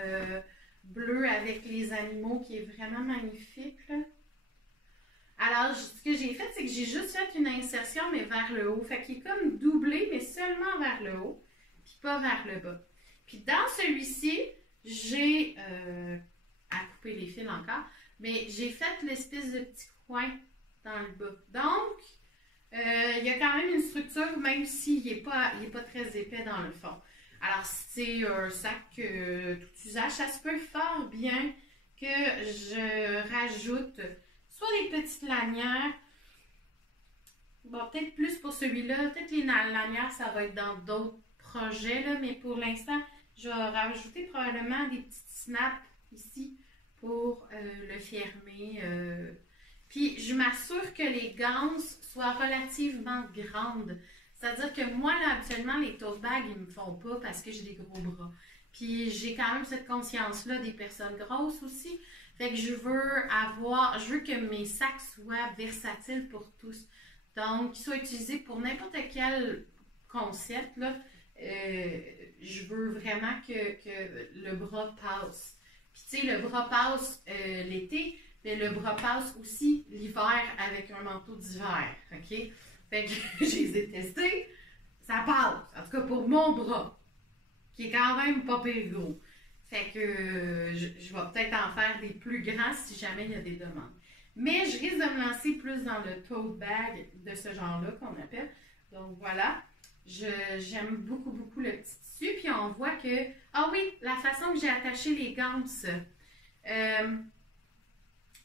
bleu avec les animaux qui est vraiment magnifique, là. Alors, ce que j'ai fait, c'est que j'ai juste fait une insertion, mais vers le haut. Fait qu'il est comme doublé, mais seulement vers le haut, puis pas vers le bas. Puis dans celui-ci, j'ai, à couper les fils encore, mais j'ai fait l'espèce de petit coin dans le bas. Donc, il y a quand même une structure, même s'il n'est pas très épais dans le fond. Alors, c'est un sac tout usage. Ça se peut fort bien que je rajoute soit des petites lanières. Bon, peut-être plus pour celui-là. Peut-être les lanières, ça va être dans d'autres projets, là, mais pour l'instant, je vais rajouter probablement des petites snaps ici pour le fermer. Puis, je m'assure que les ganses soit relativement grande. C'est-à-dire que moi, là, actuellement, les tote bags, ils me font pas parce que j'ai des gros bras. Puis j'ai quand même cette conscience-là des personnes grosses aussi. Fait que je veux que mes sacs soient versatiles pour tous. Donc, qu'ils soient utilisés pour n'importe quel concept, là. Je veux vraiment que le bras passe. Puis tu sais, le bras passe l'été, mais le bras passe aussi l'hiver avec un manteau d'hiver, ok? Fait que je les ai testés, ça passe, en tout cas pour mon bras, qui est quand même pas pire gros. Fait que je vais peut-être en faire des plus grands si jamais il y a des demandes. Mais je risque de me lancer plus dans le tote bag de ce genre-là qu'on appelle. Donc voilà, j'aime beaucoup, beaucoup le petit tissu. Puis on voit que, ah oui, la façon que j'ai attaché les ganses,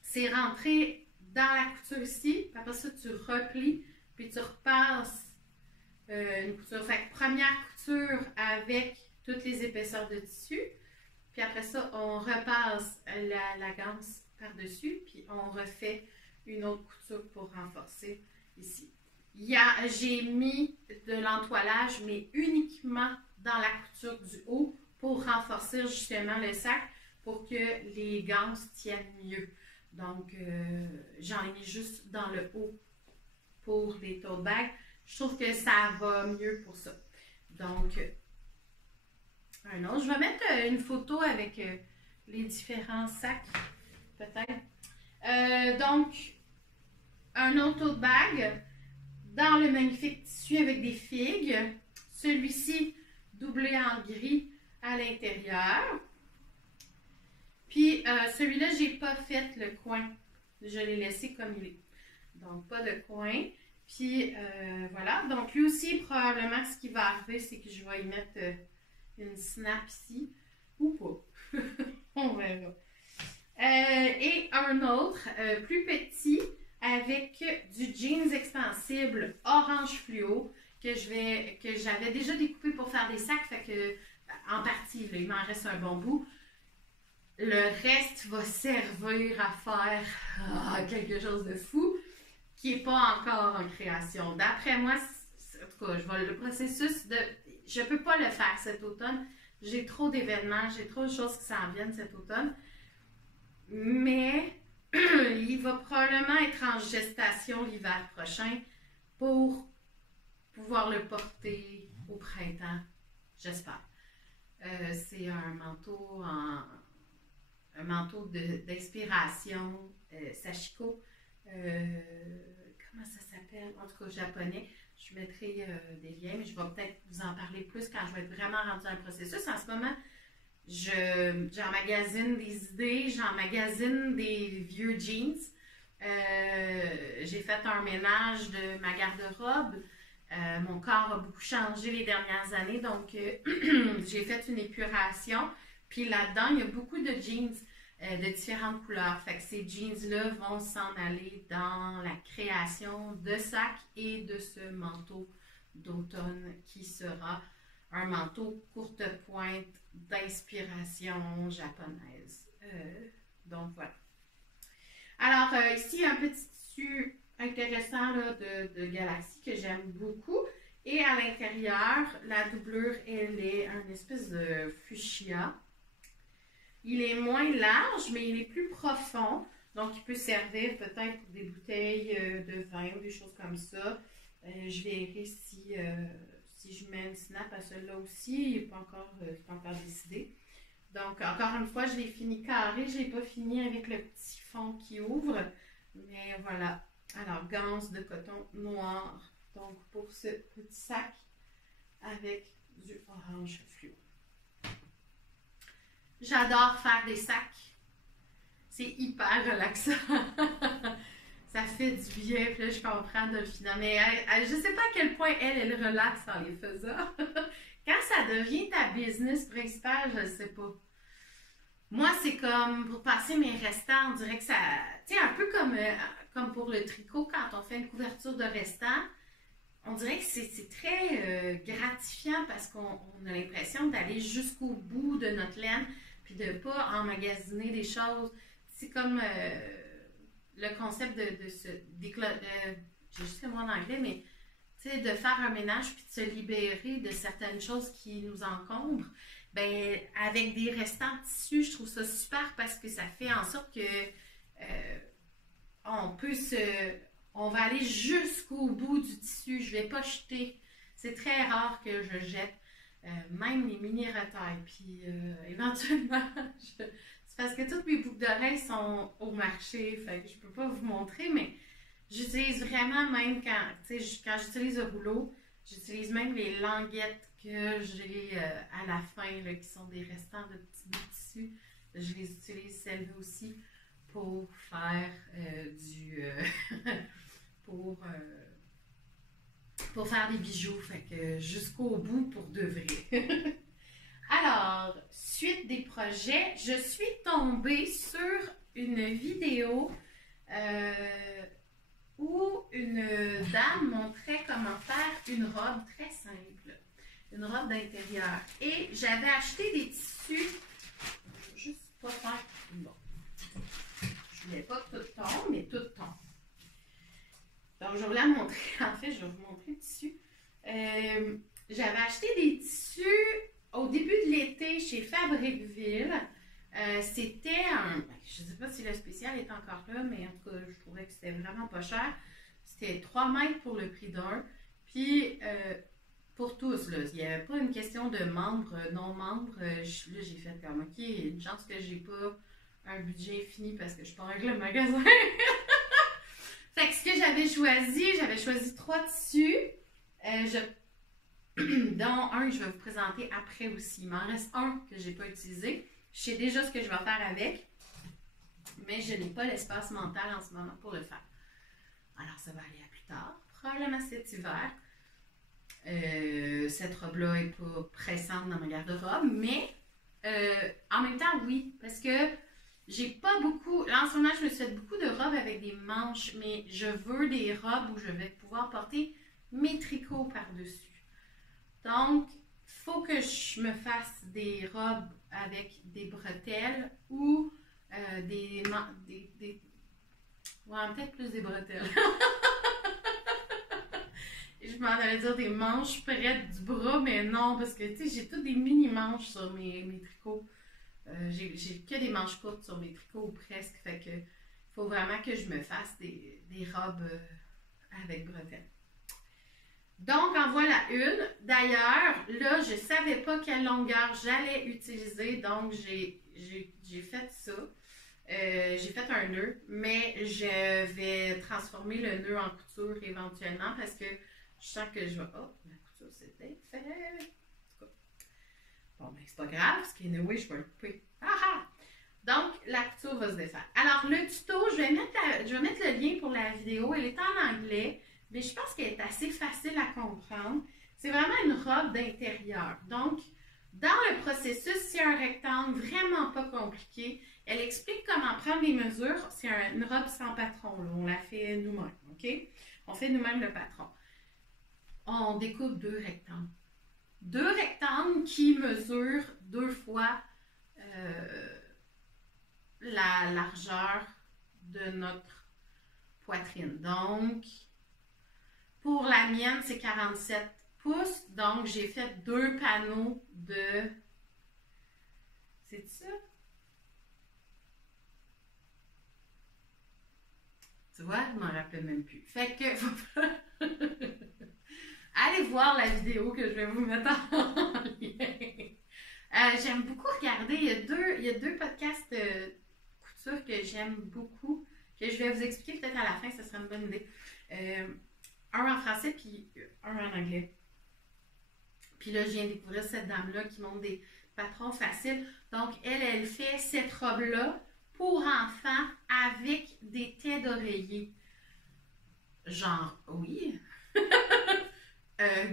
c'est rentré dans la couture ici. Puis après ça, tu replies, puis tu repasses une couture. Fait que première couture avec toutes les épaisseurs de tissu. Puis après ça, on repasse la ganse par-dessus, puis on refait une autre couture pour renforcer ici. J'ai mis de l'entoilage, mais uniquement dans la couture du haut pour renforcer justement le sac pour que les ganses tiennent mieux. Donc, j'en ai mis juste dans le haut pour les tote bags. Je trouve que ça va mieux pour ça. Donc, un autre. Je vais mettre une photo avec les différents sacs, peut-être. Donc, un autre tote bag dans le magnifique tissu avec des figues. Celui-ci doublé en gris à l'intérieur. Puis, celui-là, je n'ai pas fait le coin. Je l'ai laissé comme il est. Donc, pas de coin. Puis, voilà. Donc, lui aussi, probablement, ce qui va arriver, c'est que je vais y mettre une snap ici. Ou pas. On verra. Et un autre, plus petit, avec du jeans extensible orange fluo que j'avais déjà découpé pour faire des sacs. Fait que, en partie, là, il m'en reste un bon bout. Le reste va servir à faire quelque chose de fou qui n'est pas encore en création. D'après moi, en tout cas, le processus de... Je ne peux pas le faire cet automne. J'ai trop d'événements, j'ai trop de choses qui s'en viennent cet automne. Mais il va probablement être en gestation l'hiver prochain pour pouvoir le porter au printemps, j'espère. C'est un manteau d'inspiration Sashiko. Comment ça s'appelle? En tout cas, japonais. Je mettrai des liens, mais je vais peut-être vous en parler plus quand je vais être vraiment rendue dans le processus. En ce moment, j'emmagasine des idées, j'emmagasine des vieux jeans. J'ai fait un ménage de ma garde-robe. Mon corps a beaucoup changé les dernières années, donc j'ai fait une épuration. Puis là-dedans, il y a beaucoup de jeans de différentes couleurs. Fait que ces jeans-là vont s'en aller dans la création de sacs et de ce manteau d'automne qui sera un manteau courte pointe d'inspiration japonaise. Donc voilà. Alors ici, un petit tissu intéressant là, de Galaxy que j'aime beaucoup. Et à l'intérieur, la doublure, elle est un espèce de fuchsia. Il est moins large, mais il est plus profond. Donc, il peut servir peut-être pour des bouteilles de vin ou des choses comme ça. Je verrai si je mets une snap à celui-là aussi. Il n'est pas encore décidé. Donc, encore une fois, je l'ai fini carré. Je ne l'ai pas fini avec le petit fond qui ouvre. Mais voilà. Alors, ganse de coton noir. Donc, pour ce petit sac avec du orange fluo. J'adore faire des sacs. C'est hyper relaxant. Ça fait du bien. Puis là, je comprends Dolphina. Mais je ne sais pas à quel point elle relaxe en les faisant. Quand ça devient ta business principale, je ne sais pas. Moi, c'est comme pour passer mes restants, on dirait que ça... Tu sais, un peu comme pour le tricot, quand on fait une couverture de restants, on dirait que c'est très gratifiant parce qu'on a l'impression d'aller jusqu'au bout de notre laine puis de ne pas emmagasiner des choses. C'est comme le concept de j'ai juste le mot en anglais, mais tu sais, de faire un ménage puis de se libérer de certaines choses qui nous encombrent, ben avec des restants de tissu, je trouve ça super parce que ça fait en sorte que on peut on va aller jusqu'au bout du tissu. Je vais pas jeter. C'est très rare que je jette. Même les mini retails. Puis éventuellement, c'est parce que toutes mes boucles d'oreilles sont au marché. Fait que je peux pas vous montrer, mais j'utilise vraiment même quand j'utilise le rouleau, j'utilise même les languettes que j'ai à la fin, là, qui sont des restants de petits bouts de tissu. Je les utilise celles-là aussi pour faire pour faire des bijoux. Fait que jusqu'au bout pour de vrai. Alors, suite des projets, je suis tombée sur une vidéo où une dame montrait comment faire une robe très simple, une robe d'intérieur. Et j'avais acheté des tissus, juste pas faire, bon, je voulais pas tout ton, mais tout ton. Donc, je voulais la montrer, en fait, je vais vous montrer le tissu. J'avais acheté des tissus au début de l'été chez Fabriqueville. C'était un, je ne sais pas si le spécial est encore là, mais en tout cas, je trouvais que c'était vraiment pas cher. C'était 3 mètres pour le prix d'un. Puis, pour tous, là, il n'y avait pas une question de membres, non membres. Là, j'ai fait comme, OK, une chance que j'ai pas un budget infini parce que je pars avec le magasin. Fait que ce que j'avais choisi 3 tissus. Dont un, je vais vous présenter après aussi. Il m'en reste un que je n'ai pas utilisé. Je sais déjà ce que je vais faire avec, mais je n'ai pas l'espace mental en ce moment pour le faire. Alors, ça va aller à plus tard, probablement cet hiver. Cette robe-là n'est pas pressante dans ma garde-robe, mais en même temps, oui, parce que j'ai pas beaucoup... Là, en ce moment, je me suis fait beaucoup de robes avec des manches, mais je veux des robes où je vais pouvoir porter mes tricots par-dessus. Donc, il faut que je me fasse des robes avec des bretelles ou ouais, peut-être plus des bretelles. Je m'en allais dire des manches près du bras, mais non, parce que, tu sais, j'ai toutes des mini-manches sur mes tricots. J'ai que des manches courtes sur mes tricots, ou presque. Fait que, il faut vraiment que je me fasse des robes avec bretelles. Donc, en voilà une. D'ailleurs, là, je ne savais pas quelle longueur j'allais utiliser, donc j'ai fait ça. J'ai fait un nœud, mais je vais transformer le nœud en couture éventuellement parce que je sens que je vais... Oh, la couture, c'est fait. En tout cas. Bon, mais c'est pas grave, parce qu'anyway, je vais le couper. Ah! Donc, la couture va se défaire. Alors, le tuto, je vais mettre le lien pour la vidéo. Elle est en anglais. Mais je pense qu'elle est assez facile à comprendre. C'est vraiment une robe d'intérieur. Donc, dans le processus, c'est un rectangle vraiment pas compliqué. Elle explique comment prendre les mesures. C'est une robe sans patron, là. On la fait nous-mêmes, OK? On fait nous-mêmes le patron. On découpe 2 rectangles. 2 rectangles qui mesurent 2 fois la largeur de notre poitrine. Donc, pour la mienne, c'est 47 pouces. Donc, j'ai fait 2 panneaux de... C'est ça? Tu vois, je m'en rappelle même plus. Fait que... Allez voir la vidéo que je vais vous mettre en lien. J'aime beaucoup regarder. Il y a deux podcasts de couture que j'aime beaucoup, que je vais vous expliquer peut-être à la fin, ce serait une bonne idée. Un en français, puis un en anglais. Puis là, je viens de découvrir cette dame-là qui montre des patrons faciles. Donc, elle fait cette robe-là pour enfants avec des têtes d'oreiller. Genre, oui.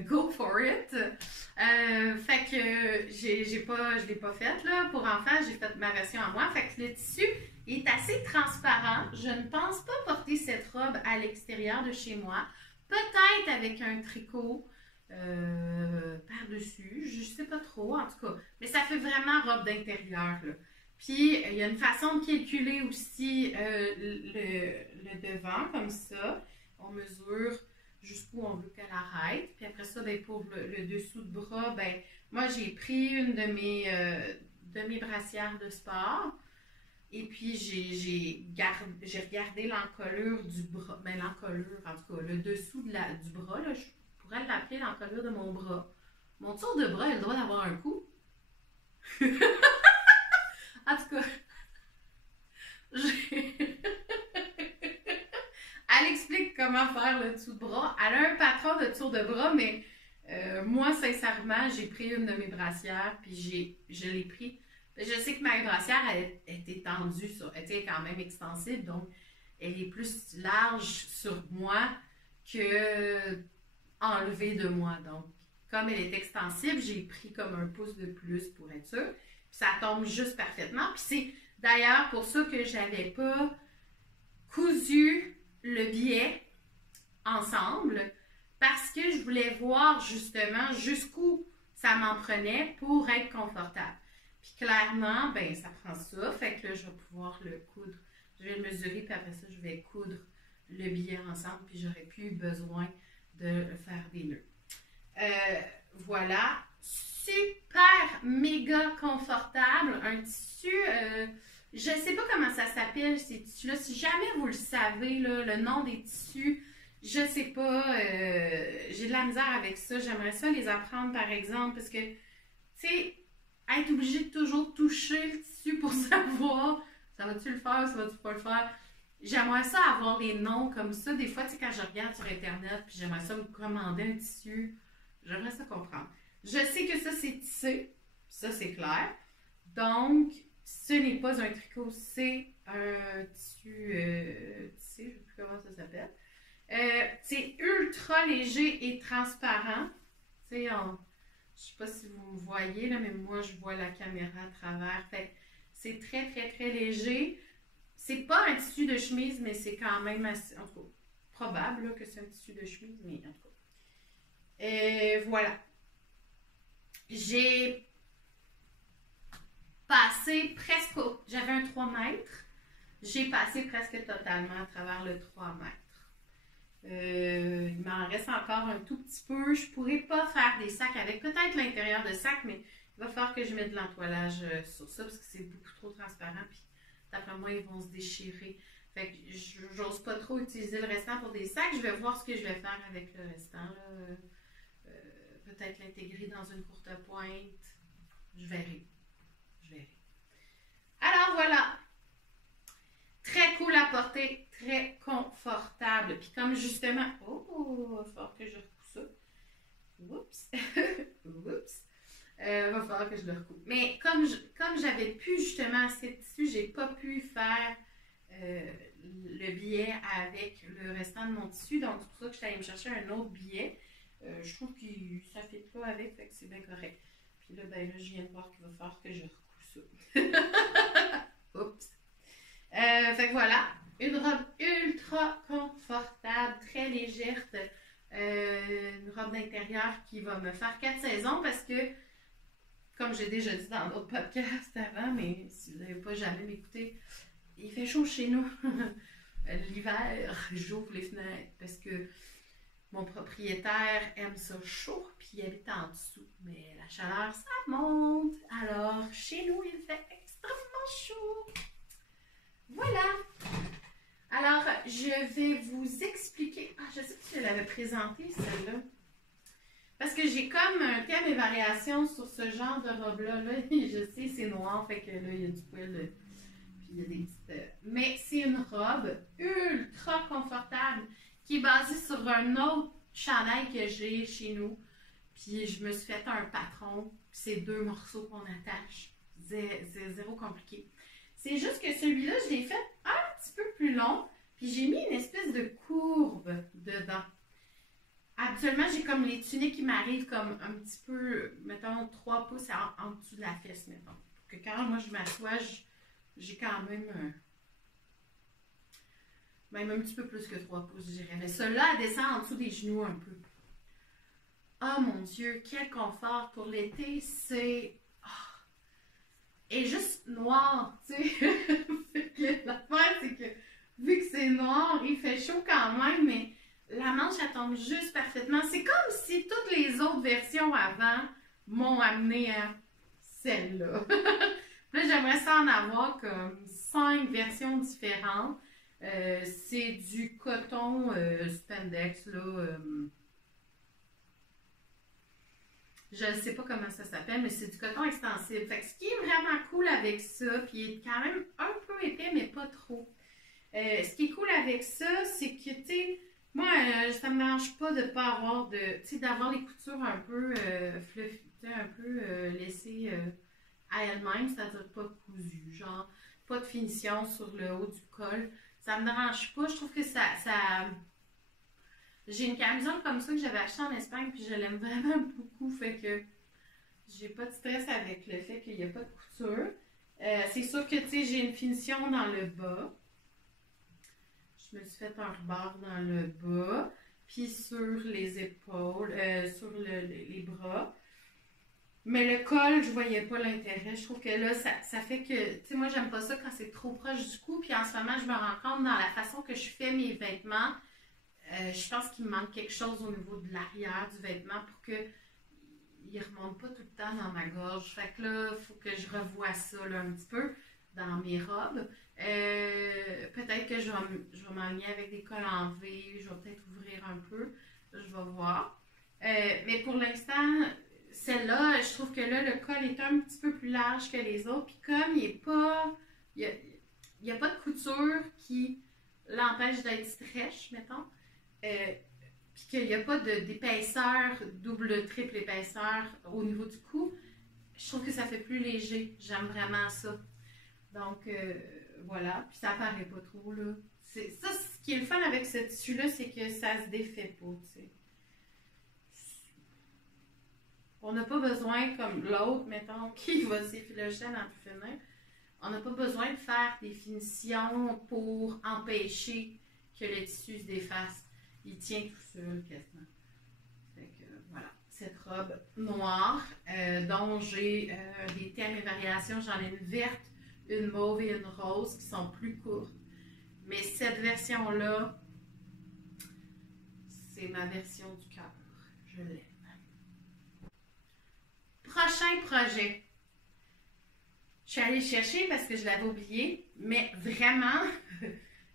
Go for it. Fait que je l'ai pas faite là. Pour enfants, j'ai fait ma version à moi. Fait que le tissu est assez transparent. Je ne pense pas porter cette robe à l'extérieur de chez moi. Peut-être avec un tricot par-dessus. Je ne sais pas trop, en tout cas. Mais ça fait vraiment robe d'intérieur, là. Puis, il y a une façon de calculer aussi le devant, comme ça. on mesure jusqu'où on veut qu'elle arrête. Puis après ça, ben, pour le dessous de bras, ben, moi, j'ai pris une de mes brassières de sport. Et puis, j'ai regardé l'encolure du bras. Ben, l'encolure, en tout cas, le dessous du bras, là, je pourrais l'appeler l'encolure de mon bras. Mon tour de bras, il a le droit d'avoir un coup. En tout cas, elle explique comment faire le dessous de bras. Elle a un patron de tour de bras, mais moi, sincèrement, j'ai pris une de mes brassières, puis je l'ai pris. Je sais que ma brassière, elle était tendue, elle était quand même extensible, donc elle est plus large sur moi que enlevée de moi. Donc, comme elle est extensible, j'ai pris comme un pouce de plus pour être sûre. Puis ça tombe juste parfaitement. Puis c'est d'ailleurs pour ça que j'avais pas cousu le biais ensemble, parce que je voulais voir justement jusqu'où ça m'en prenait pour être confortable. Puis clairement, ben ça prend ça, fait que là, je vais pouvoir le coudre. Je vais le mesurer, puis après ça, je vais coudre le biais ensemble, puis j'aurais plus besoin de faire des nœuds. Voilà, super méga confortable, un tissu, je ne sais pas comment ça s'appelle ces tissus-là, si jamais vous le savez, là, le nom des tissus, je ne sais pas, j'ai de la misère avec ça, j'aimerais ça les apprendre par exemple, parce que, tu sais, être obligé de toujours toucher le tissu pour savoir, ça va-tu le faire, ça va-tu pas le faire? J'aimerais ça avoir les noms comme ça. Des fois, tu sais, quand je regarde sur Internet, puis j'aimerais ça me commander un tissu, j'aimerais ça comprendre. Je sais que ça, c'est tissé, ça, c'est clair. Donc, ce n'est pas un tricot, c'est un tissu tissé, je ne sais plus comment ça s'appelle. C'est ultra léger et transparent. Tu sais, je ne sais pas si vous me voyez, là, mais moi, je vois la caméra à travers. Fait c'est très, très, très léger. C'est pas un tissu de chemise, mais c'est quand même assez, en tout cas, probable là, que c'est un tissu de chemise, mais en tout cas. Voilà. J'ai passé presque, j'avais un 3 mètres. J'ai passé presque totalement à travers le 3 mètres. Il m'en reste encore un tout petit peu. Je pourrais pas faire des sacs avec, peut-être l'intérieur de sac, mais il va falloir que je mette de l'entoilage sur ça parce que c'est beaucoup trop transparent. Puis d'après moi, ils vont se déchirer. Fait que j'ose pas trop utiliser le restant pour des sacs. Je vais voir ce que je vais faire avec le restant. Peut-être l'intégrer dans une courte pointe. Je verrai. Alors voilà. Très cool à porter. Très confortable. Puis comme justement... Oh, il va falloir que je recoupe ça. Oups. Oups. Va falloir que je le recoupe. Mais comme j'avais plus justement assez de tissu, j'ai pas pu faire le biais avec le restant de mon tissu. Donc, c'est pour ça que je suis allée me chercher un autre biais. Je trouve que ça ne fit pas avec, fait que c'est bien correct. Puis là, ben là, je viens de voir qu'il va falloir que je recoupe ça. Oups. Fait que voilà. Une robe ultra confortable, très légère. Une robe d'intérieur qui va me faire 4 saisons parce que, comme j'ai déjà dit dans d'autres podcasts avant, mais si vous n'avez pas jamais m'écouté, il fait chaud chez nous. L'hiver, j'ouvre les fenêtres parce que mon propriétaire aime ça chaud, puis il habite en dessous. Mais la chaleur, ça monte. Alors, chez nous, il fait extrêmement chaud. Voilà. Alors, je vais vous expliquer. Ah, je sais que je l'avais présentée, celle-là. Parce que j'ai comme un thème et variation sur ce genre de robe-là. Là. Je sais, c'est noir, fait que là, il y a du poil. Puis il y a des petites... Mais c'est une robe ultra confortable qui est basée sur un autre chandail que j'ai chez nous. Puis je me suis fait un patron. Puis c'est 2 morceaux qu'on attache. C'est zéro compliqué. C'est juste que celui-là, je l'ai fait un petit peu plus long. Puis j'ai mis une espèce de courbe dedans. Habituellement, j'ai comme les tuniques qui m'arrivent comme un petit peu, mettons, 3 pouces en dessous de la fesse, mettons. Pour que quand moi je m'assois, j'ai quand même un petit peu plus que 3 pouces, je dirais. Mais celle-là, elle descend en dessous des genoux un peu. Oh mon Dieu, quel confort pour l'été, c'est... Oh. Et juste noir, tu sais. L'affaire, c'est que vu que c'est noir, il fait chaud quand même, mais la manche, elle tombe juste parfaitement. C'est comme si toutes les autres versions avant m'ont amené à celle-là. Là, j'aimerais ça en avoir comme 5 versions différentes. C'est du coton spandex, là. Je ne sais pas comment ça s'appelle, mais c'est du coton extensible. Fait que ce qui est vraiment cool avec ça, puis il est quand même un peu épais, mais pas trop. Ce qui est cool avec ça, c'est que, tu sais, moi, ça ne me dérange pas de ne pas avoir de, tu sais, d'avoir les coutures un peu fluffy, un peu laissées à elles-mêmes, c'est-à-dire pas cousues, genre, pas de finition sur le haut du col. Ça me dérange pas, je trouve que ça... J'ai une camisole comme ça que j'avais achetée en Espagne, puis je l'aime vraiment beaucoup, fait que j'ai pas de stress avec le fait qu'il n'y a pas de couture. C'est sûr que, tu sais, j'ai une finition dans le bas. Je me suis fait un rebord dans le bas, puis sur les épaules, sur les bras. Mais le col, je voyais pas l'intérêt. Je trouve que là, ça fait que, tu sais, moi, j'aime pas ça quand c'est trop proche du cou. Puis en ce moment, je me rends compte dans la façon que je fais mes vêtements, je pense qu'il me manque quelque chose au niveau de l'arrière du vêtement pour que il remonte pas tout le temps dans ma gorge. Fait que là, il faut que je revoie ça là, un petit peu dans mes robes. Peut-être que je vais m'aligner avec des cols en V, je vais peut-être ouvrir un peu, je vais voir. Mais pour l'instant, celle-là, je trouve que là, le col est un petit peu plus large que les autres. Puis comme il est pas, il y a pas de couture qui l'empêche d'être stretch, mettons, puis qu'il n'y a pas d'épaisseur, double, triple épaisseur au niveau du cou, je trouve que ça fait plus léger. J'aime vraiment ça. Donc, voilà. Puis ça paraît pas trop, là. Ça, ce qui est le fun avec ce tissu-là, c'est que ça se défait pas, tu sais. On n'a pas besoin, comme l'autre, mettons, qui va s'effilocher dans le féminin, on n'a pas besoin de faire des finitions pour empêcher que le tissu se défasse. Il tient tout seul, quasiment. Fait que, voilà. Cette robe noire, dont j'ai des thèmes et variations. J'en ai une verte, une mauve et une rose qui sont plus courtes. Mais cette version-là, c'est ma version du cœur. Je l'aime. Prochain projet. Je suis allée le chercher parce que je l'avais oublié, mais vraiment,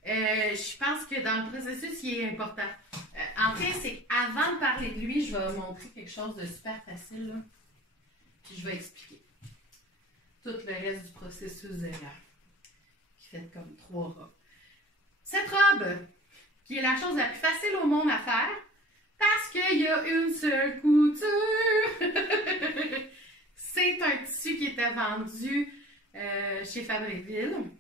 je pense que dans le processus, il est important. En fait, c'est avant de parler de lui, je vais vous montrer quelque chose de super facile, là. Puis je vais expliquer tout le reste du processus derrière, qui fait comme 3 robes. Cette robe, qui est la chose la plus facile au monde à faire, parce qu'il y a une seule couture. C'est un tissu qui était vendu chez Fabreville.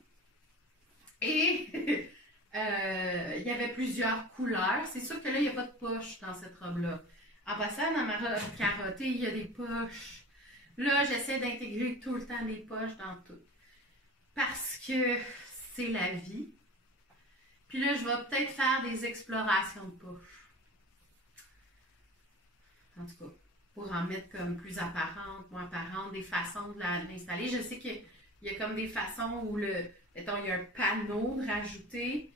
Et il y avait plusieurs couleurs. C'est sûr que là, il n'y a pas de poche dans cette robe-là. En passant, dans ma robe carottée, il y a des poches. Là, j'essaie d'intégrer tout le temps des poches dans tout. Parce que c'est la vie. Puis là, je vais peut-être faire des explorations de poches. En tout cas, pour en mettre comme plus apparente, moins apparente, des façons de l'installer. Je sais qu'il y a comme des façons où mettons, il y a un panneau de rajouter.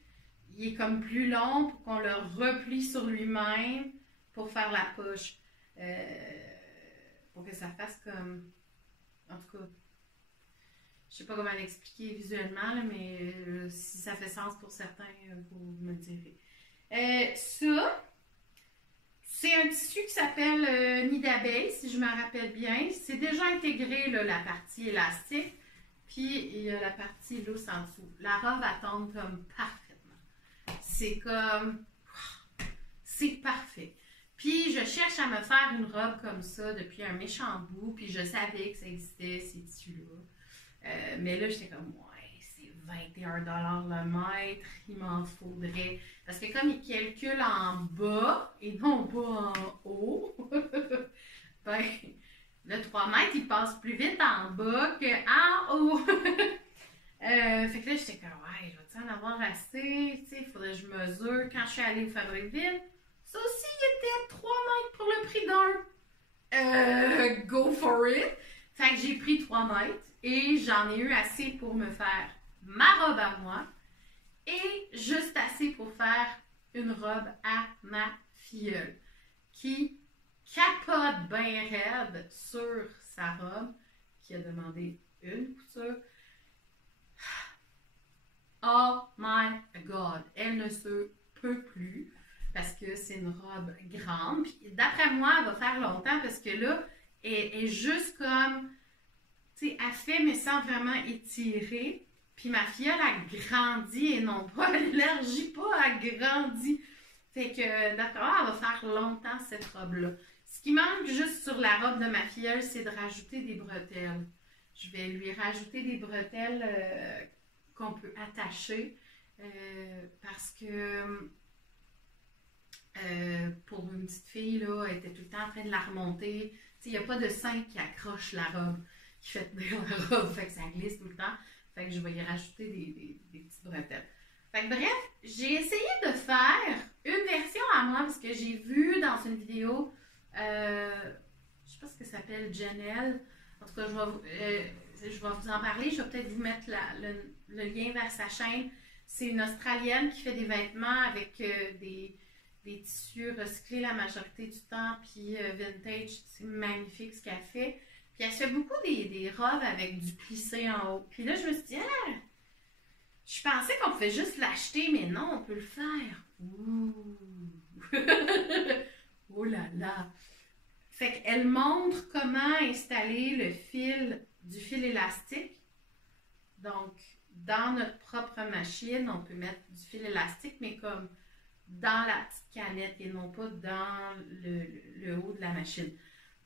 Il est comme plus long pour qu'on le replie sur lui-même pour faire la poche. Pour que ça fasse comme... En tout cas, je sais pas comment l'expliquer visuellement, là, mais si ça fait sens pour certains, vous me le direz. Ça... C'est un tissu qui s'appelle nid d'abeille, si je me rappelle bien. C'est déjà intégré, là, la partie élastique. Puis, il y a la partie lousse en dessous. La robe, elle tombe comme parfaitement. C'est comme... C'est parfait. Puis, je cherche à me faire une robe comme ça depuis un méchant bout. Puis, je savais que ça existait, ces tissus-là. Mais là, j'étais comme... C'est 21 $ le mètre, il m'en faudrait. Parce que comme il calcule en bas et non pas en haut, ben, le 3 mètres, il passe plus vite en bas qu'en haut. Fait que là, j'étais comme, ouais, je vais-tu en avoir assez? Tu sais, il faudrait que je mesure. Quand je suis allée au Fabreville, ça aussi, il était 3 mètres pour le prix d'un. Go for it! Fait que j'ai pris 3 mètres et j'en ai eu assez pour me faire ma robe à moi et juste assez pour faire une robe à ma filleule qui capote bien raide sur sa robe, qui a demandé une couture. Oh my God! Elle ne se peut plus parce que c'est une robe grande. Puis d'après moi, elle va faire longtemps parce que là, elle est juste comme, tu sais, elle fait mais sans vraiment étirer. Puis ma filleule a grandi et non pas, elle n'élargit pas, elle grandit. Fait que d'après moi, elle va faire longtemps cette robe-là. Ce qui manque juste sur la robe de ma filleule, c'est de rajouter des bretelles. Je vais lui rajouter des bretelles qu'on peut attacher parce que pour une petite fille, là, elle était tout le temps en train de la remonter. Il n'y a pas de sein qui accroche la robe, qui fait tenir la robe, fait que ça glisse tout le temps. Fait que je vais y rajouter des petites bretelles. Fait que bref, j'ai essayé de faire une version à moi parce que j'ai vu dans une vidéo, je sais pas ce que ça s'appelle, Janelle. En tout cas, je vais vous en parler. Je vais peut-être vous mettre le lien vers sa chaîne. C'est une Australienne qui fait des vêtements avec des tissus recyclés la majorité du temps, puis vintage. C'est magnifique ce qu'elle fait. Puis elle fait beaucoup des robes avec du plissé en haut. Puis là, je me suis dit, ah, je pensais qu'on pouvait juste l'acheter, mais non, on peut le faire. Ouh! Oh là là! Fait qu'elle montre comment installer du fil élastique. Donc, dans notre propre machine, on peut mettre du fil élastique, mais comme dans la petite canette et non pas dans le haut de la machine.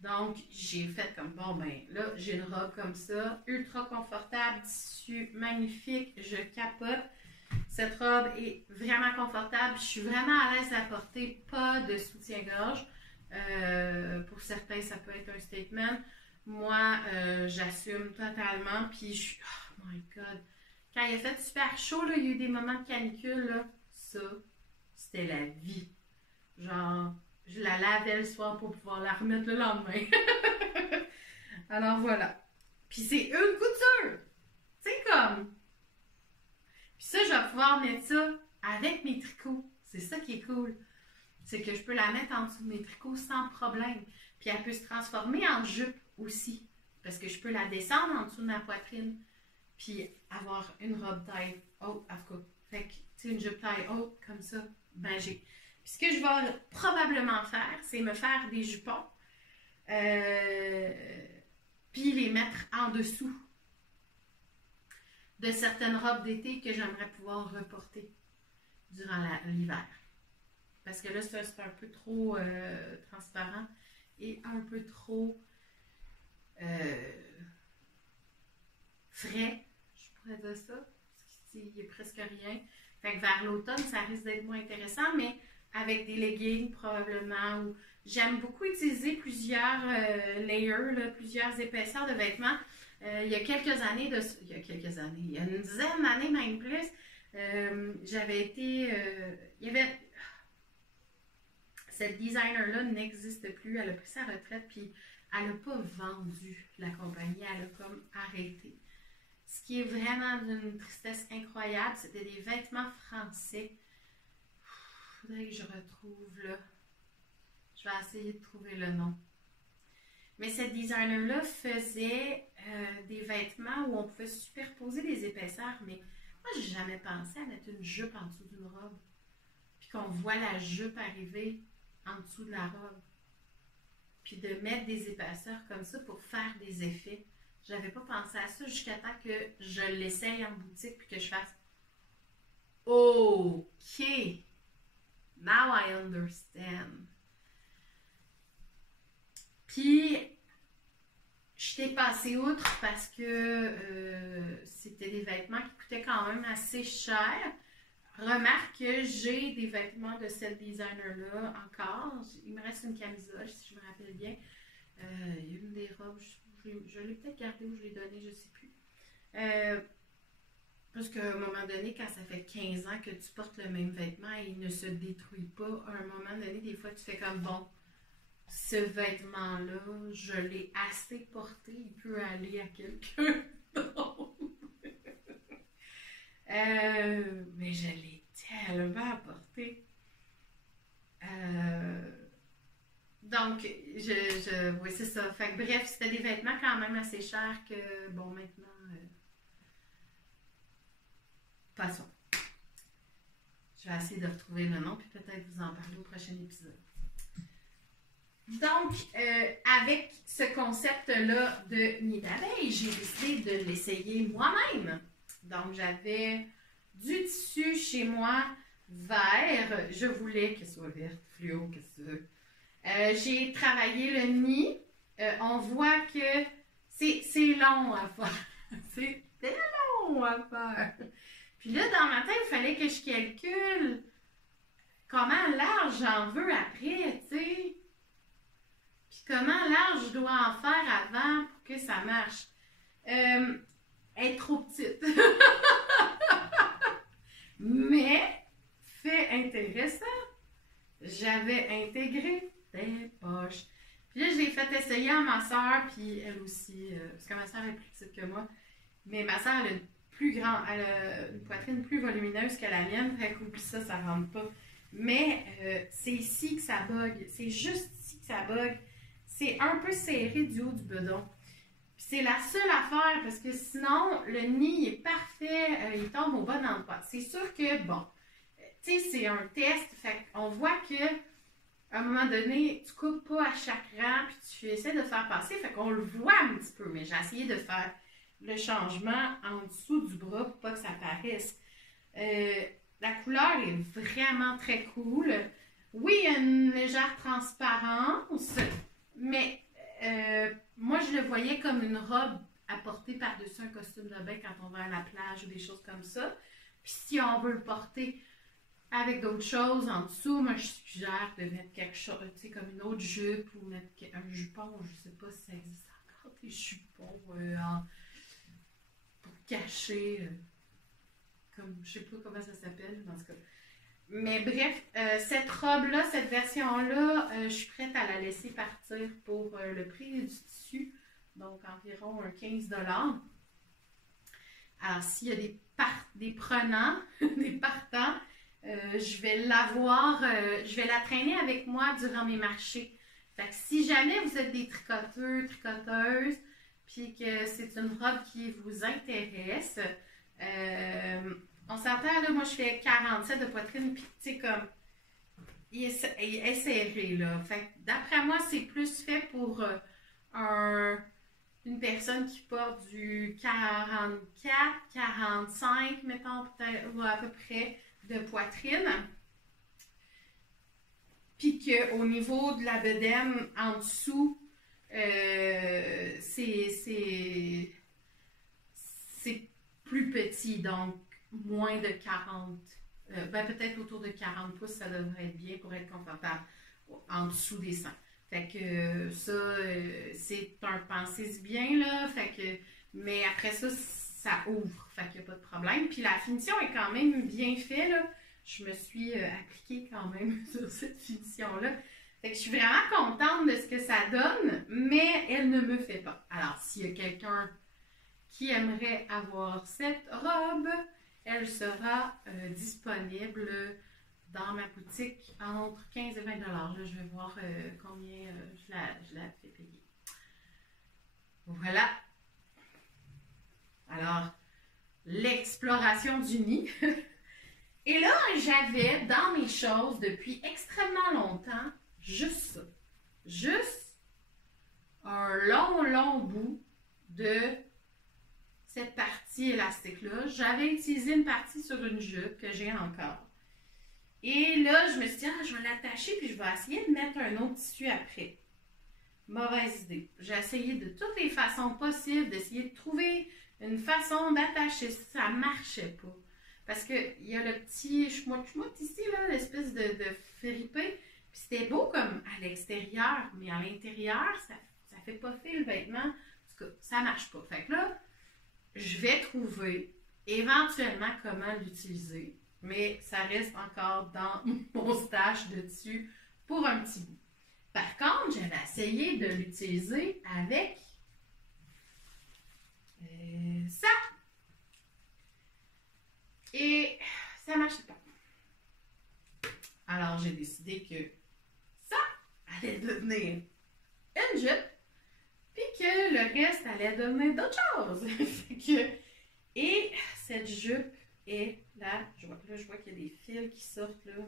Donc, j'ai fait comme, bon, ben là, j'ai une robe comme ça, ultra confortable, tissu magnifique, je capote. Cette robe est vraiment confortable, je suis vraiment à l'aise à la porter, pas de soutien-gorge. Pour certains, ça peut être un statement. Moi, j'assume totalement, puis je suis, oh my God. Quand il a fait super chaud, là, il y a eu des moments de canicule, là, ça, c'était la vie. Genre, je la lavais le soir pour pouvoir la remettre le lendemain. Alors voilà. Puis c'est une couture. C'est comme. Puis ça, je vais pouvoir mettre ça avec mes tricots. C'est ça qui est cool. C'est que je peux la mettre en dessous de mes tricots sans problème. Puis elle peut se transformer en jupe aussi. Parce que je peux la descendre en dessous de ma poitrine. Puis avoir une robe taille haute, en tout cas. Fait que, tu sais, une jupe taille haute, comme ça, ben j'ai. Puis ce que je vais probablement faire, c'est me faire des jupons, puis les mettre en dessous de certaines robes d'été que j'aimerais pouvoir reporter durant l'hiver. Parce que là, ça, c'est un peu trop transparent et un peu trop frais, je pourrais dire ça, parce qu'il n'y a presque rien. Fait que vers l'automne, ça risque d'être moins intéressant, mais avec des leggings probablement. Ou j'aime beaucoup utiliser plusieurs layers, là, plusieurs épaisseurs de vêtements. Il y a quelques années, il y a une dizaine d'années même plus, j'avais été, il y avait, cette designer-là n'existe plus, elle a pris sa retraite, puis elle n'a pas vendu la compagnie, elle a comme arrêté. Ce qui est vraiment d'une tristesse incroyable, c'était des vêtements français. Faudrait que je retrouve là. Je vais essayer de trouver le nom. Mais cette designer-là faisait des vêtements où on pouvait superposer des épaisseurs, mais moi, j'ai jamais pensé à mettre une jupe en dessous d'une robe. Puis qu'on voit la jupe arriver en dessous de la robe. Puis de mettre des épaisseurs comme ça pour faire des effets. J'avais pas pensé à ça jusqu'à temps que je l'essaye en boutique puis que je fasse OK. Now I understand. Puis, je t'ai passé outre parce que c'était des vêtements qui coûtaient quand même assez cher. Remarque que j'ai des vêtements de cette designer-là encore. Il me reste une camisole, si je me rappelle bien. Il y a une des robes, je l'ai peut-être gardée ou je l'ai donnée, je ne sais plus. Parce qu'à un moment donné, quand ça fait 15 ans que tu portes le même vêtement, il ne se détruit pas. À un moment donné, des fois, tu fais comme bon, ce vêtement-là, je l'ai assez porté, il peut aller à quelqu'un d'autre. Mais je l'ai tellement porté. Donc, oui, c'est ça. Fait que, bref, c'était des vêtements quand même assez chers que, bon, maintenant, passons. Je vais essayer de retrouver le nom, puis peut-être vous en parler au prochain épisode. Donc, avec ce concept-là de nid d'abeille, j'ai décidé de l'essayer moi-même. Donc, j'avais du tissu chez moi vert. Je voulais qu'il soit vert, fluo, qu'est-ce que tu veux. J'ai travaillé le nid. On voit que c'est long à faire. C'est long à faire. Puis là, dans ma tête, il fallait que je calcule comment large j'en veux après, tu sais. Puis comment large je dois en faire avant pour que ça marche. Être trop petite. Mais, fait intéressant, j'avais intégré des poches. Puis là, je l'ai fait essayer à ma soeur, puis elle aussi, parce que ma soeur est plus petite que moi. Mais ma soeur, elle a une poitrine plus volumineuse que la mienne. Fait qu'oublie ça, ça rentre pas. Mais c'est ici que ça bug. C'est juste ici que ça bug. C'est un peu serré du haut du bedon. Puis c'est la seule affaire, parce que sinon, le nid est parfait. Il tombe au bon endroit. C'est sûr que, bon, tu sais, c'est un test. Fait qu'on voit que à un moment donné, tu coupes pas à chaque rang, puis tu essaies de faire passer. Fait qu'on le voit un petit peu. Mais j'ai essayé de faire le changement en dessous du bras pour pas que ça paraisse. La couleur est vraiment très cool. Oui, il y a une légère transparence, mais moi, je le voyais comme une robe à porter par-dessus un costume de bain quand on va à la plage ou des choses comme ça. Puis si on veut le porter avec d'autres choses en dessous, moi, je suggère de mettre quelque chose, tu sais, comme une autre jupe ou mettre un jupon. Je ne sais pas si ça existe encore, des jupons pour cacher, comme je ne sais pas comment ça s'appelle, en tout cas. Mais bref, cette robe-là, cette version-là, je suis prête à la laisser partir pour le prix du tissu, donc environ 15 $. Alors, s'il y a des prenants, des partants, je vais je vais la traîner avec moi durant mes marchés. Fait que si jamais vous êtes des tricoteurs, tricoteuses, puis que c'est une robe qui vous intéresse, on s'entend, là, moi je fais 47 de poitrine, puis tu sais, comme, il est serré, là. Fait que d'après moi, c'est plus fait pour une personne qui porte du 44, 45, mettons, peut-être, ou à peu près, de poitrine. Puis qu'au niveau de la bedaine, en dessous, c'est plus petit, donc moins de 40. Peut-être autour de 40 pouces, ça devrait être bien pour être confortable en dessous des seins. Fait que ça, c'est un pensez bien, là. Fait que, mais après ça, ça ouvre. Fait qu'il n'y a pas de problème. Puis la finition est quand même bien faite, là. Je me suis appliquée quand même sur cette finition-là. Fait que je suis vraiment contente de ce que ça donne, mais elle ne me fait pas. Alors, s'il y a quelqu'un qui aimerait avoir cette robe, elle sera disponible dans ma boutique entre 15 et 20 $. Là, je vais voir combien je la fais payer. Voilà. Alors, l'exploration du nid. Et là, j'avais dans mes choses depuis extrêmement longtemps juste ça. Juste un long bout de cette partie élastique-là. J'avais utilisé une partie sur une jupe que j'ai encore. Et là, je me suis dit, je vais l'attacher puis je vais essayer de mettre un autre tissu après. Mauvaise idée. J'ai essayé de toutes les façons possibles d'essayer de trouver une façon d'attacher. Ça ne marchait pas. Parce qu'il y a le petit chmout-chmout ici, là, l'espèce de fripé. Puis c'était beau comme à l'extérieur, mais à l'intérieur, ça ne fait pas fil le vêtement. En tout cas, ça ne marche pas. Fait que là, je vais trouver éventuellement comment l'utiliser. Mais ça reste encore dans mon stash de dessus pour un petit bout. Par contre, j'avais essayé de l'utiliser avec ça. Et ça ne marchait pas. Alors, j'ai décidé que ça allait devenir une jupe, puis que le reste allait devenir d'autres choses. Et cette jupe est là. Je vois qu'il y a des fils qui sortent là.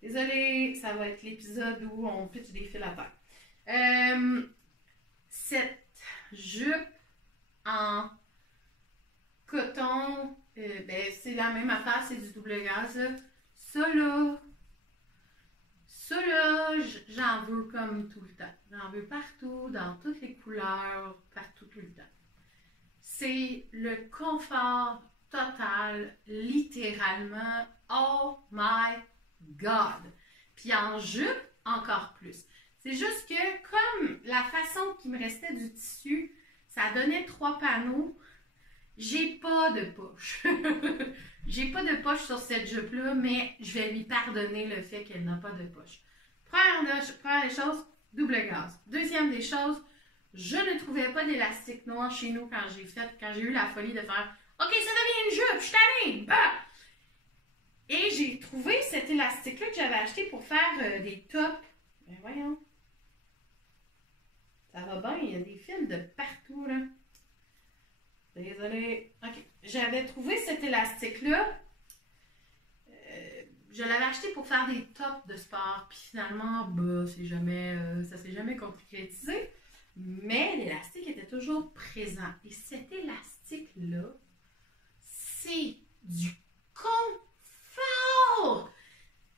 Désolée, ça va être l'épisode où on pitche des fils à terre. Cette jupe en coton, c'est la même affaire, c'est du double gaz. Là. Ça là, j'en veux comme tout le temps. J'en veux partout, dans toutes les couleurs, partout, tout le temps. C'est le confort total, littéralement. Oh my God! Puis en jupe, encore plus. C'est juste que, comme la façon qu'il me restait du tissu, ça donnait 3 panneaux, j'ai pas de poche. J'ai pas de poche sur cette jupe-là, mais je vais lui pardonner le fait qu'elle n'a pas de poche. Première des choses, double gaz. Deuxième des choses, je ne trouvais pas d'élastique noir chez nous quand j'ai eu la folie de faire « Ok, ça devient une jupe, je suis tannée! Bah! » Et j'ai trouvé cet élastique-là que j'avais acheté pour faire des tops. Ben voyons. Ça va bien, il y a des fils de partout, là. Désolée. OK. J'avais trouvé cet élastique-là. Je l'avais acheté pour faire des tops de sport. Puis finalement, ça s'est jamais concrétisé. Mais l'élastique était toujours présent. Et cet élastique-là, c'est du confort!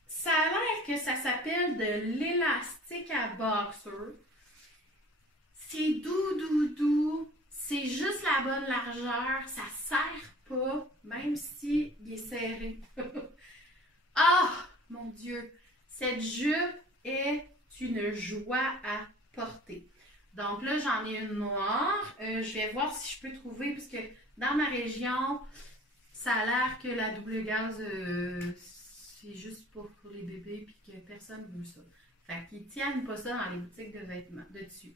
Ça a l'air que ça s'appelle de l'élastique à boxer. C'est doux. C'est juste la bonne largeur. Ça serre pas, même si il est serré. Ah, mon Dieu! Cette jupe est une joie à porter. Donc là, j'en ai une noire. Je vais voir si je peux trouver, parce que dans ma région, ça a l'air que la double gaz, c'est juste pour les bébés puis que personne ne veut ça. Fait qu'ils tiennent pas ça dans les boutiques de vêtements, de dessus.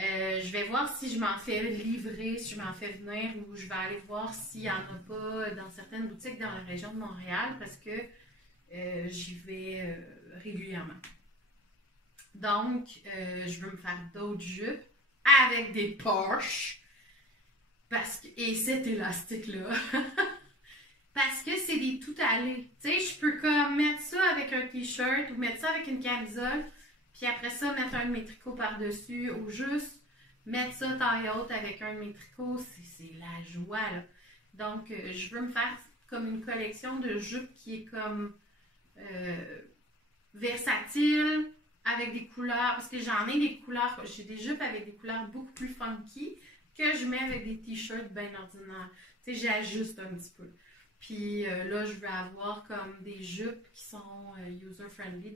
Je vais voir si je m'en fais livrer, si je m'en fais venir, ou je vais aller voir s'il n'y en a pas dans certaines boutiques dans la région de Montréal, parce que j'y vais régulièrement. Donc, je veux me faire d'autres jupes avec des poches, et cet élastique-là, parce que c'est des tout-allés. Tu sais, je peux comme mettre ça avec un t-shirt, ou mettre ça avec une camisole, puis après ça, mettre un de mes tricots par-dessus, ou juste mettre ça taille haute avec un de mes tricots, c'est la joie, là. Donc, je veux me faire comme une collection de jupes qui est comme versatile, avec des couleurs, parce que j'en ai des couleurs, j'ai des jupes avec des couleurs beaucoup plus funky que je mets avec des t-shirts bien ordinaires. Tu sais, j'ajuste un petit peu. Puis là, je veux avoir comme des jupes qui sont user-friendly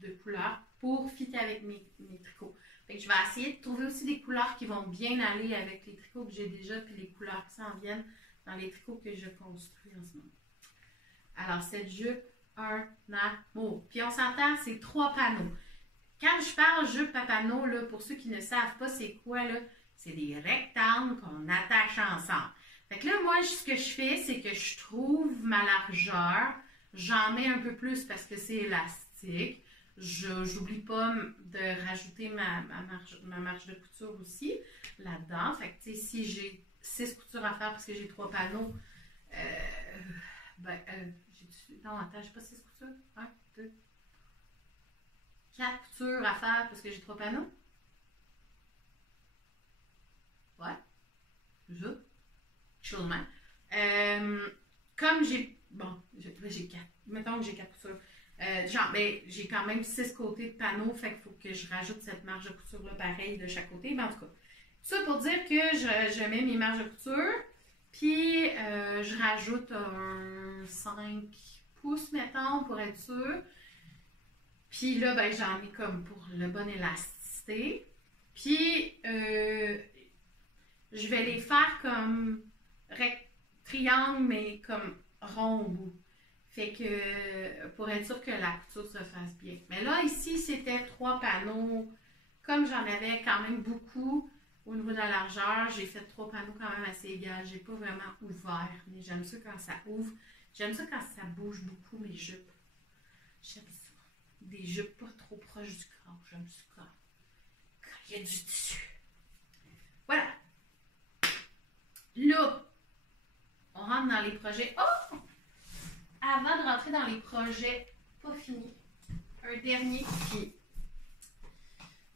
de couleurs pour fitter avec mes tricots. Fait que je vais essayer de trouver aussi des couleurs qui vont bien aller avec les tricots que j'ai déjà, puis les couleurs qui s'en viennent dans les tricots que je construis en ce moment. Alors, cette jupe, un amour. Puis on s'entend, c'est 3 panneaux. Quand je parle jupe à panneaux, là, pour ceux qui ne savent pas c'est quoi, là, c'est des rectangles qu'on attache ensemble. Fait que là, moi, ce que je fais, c'est que je trouve ma largeur, j'en mets un peu plus parce que c'est élastique. J'oublie pas de rajouter ma marge de couture aussi là-dedans. Fait que, tu sais, si j'ai 6 coutures à faire parce que j'ai 3 panneaux, non, attends, j'ai pas 6 coutures. 1, 2, 4 coutures à faire parce que j'ai 3 panneaux. Ouais, c'est ça. Chillement. Comme j'ai. Bon, j'ai 4. Mettons que j'ai 4 coutures. J'ai quand même 6 côtés de panneaux, fait qu'il faut que je rajoute cette marge de couture-là pareil de chaque côté. Mais en tout cas, tout ça pour dire que je mets mes marges de couture, puis je rajoute un 5 pouces, mettons, pour être sûr. Puis là, ben, j'en ai comme pour le bon élasticité. Puis, je vais les faire comme triangle, mais comme rond au bout. Fait que, pour être sûr que la couture se fasse bien. Mais là, ici, c'était 3 panneaux. Comme j'en avais quand même beaucoup au niveau de la largeur, j'ai fait 3 panneaux quand même assez égales. J'ai pas vraiment ouvert, mais j'aime ça quand ça ouvre. J'aime ça quand ça bouge beaucoup, mes jupes. J'aime ça. Des des jupes pas trop proches du corps. J'aime ça quand il y a du tissu. Voilà. Là, on rentre dans les projets. Oh! Avant de rentrer dans les projets pas finis, un dernier qui...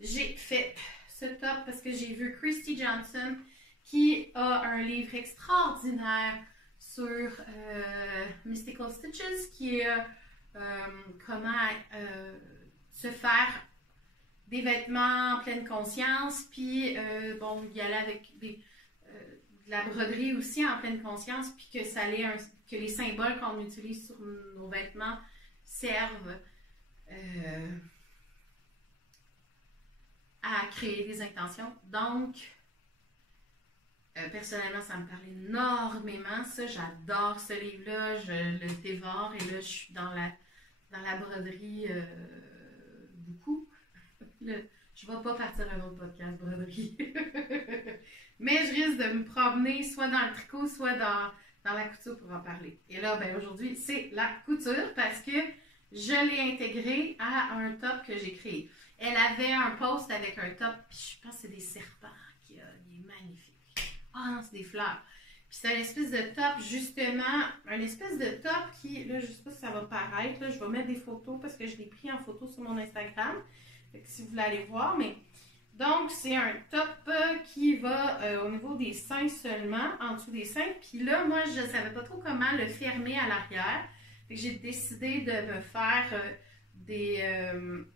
J'ai fait ce top parce que j'ai vu Christy Johnson qui a un livre extraordinaire sur Mystical Stitches qui est comment se faire des vêtements en pleine conscience, puis bon, y aller avec de la broderie aussi en pleine conscience, puis que ça allait que les symboles qu'on utilise sur nos vêtements servent à créer des intentions. Donc, personnellement, ça me parle énormément. Ça, j'adore ce livre-là. Je le dévore et là, je suis dans la broderie beaucoup. Je ne vais pas partir un autre podcast broderie. Mais je risque de me promener soit dans le tricot, soit dans la couture pour en parler. Et là, ben, aujourd'hui, c'est la couture parce que je l'ai intégrée à un top que j'ai créé. Elle avait un post avec un top, puis je pense que c'est des serpents. Il est magnifique. Ah non, c'est des fleurs. Puis c'est une espèce de top, justement, un espèce de top qui, là, je ne sais pas si ça va paraître, là, je vais mettre des photos parce que je l'ai pris en photo sur mon Instagram. Fait que si vous voulez aller voir, mais... Donc, c'est un top qui va au niveau des seins seulement, en dessous des seins. Puis là, moi, je ne savais pas trop comment le fermer à l'arrière. Fait que j'ai décidé de me faire de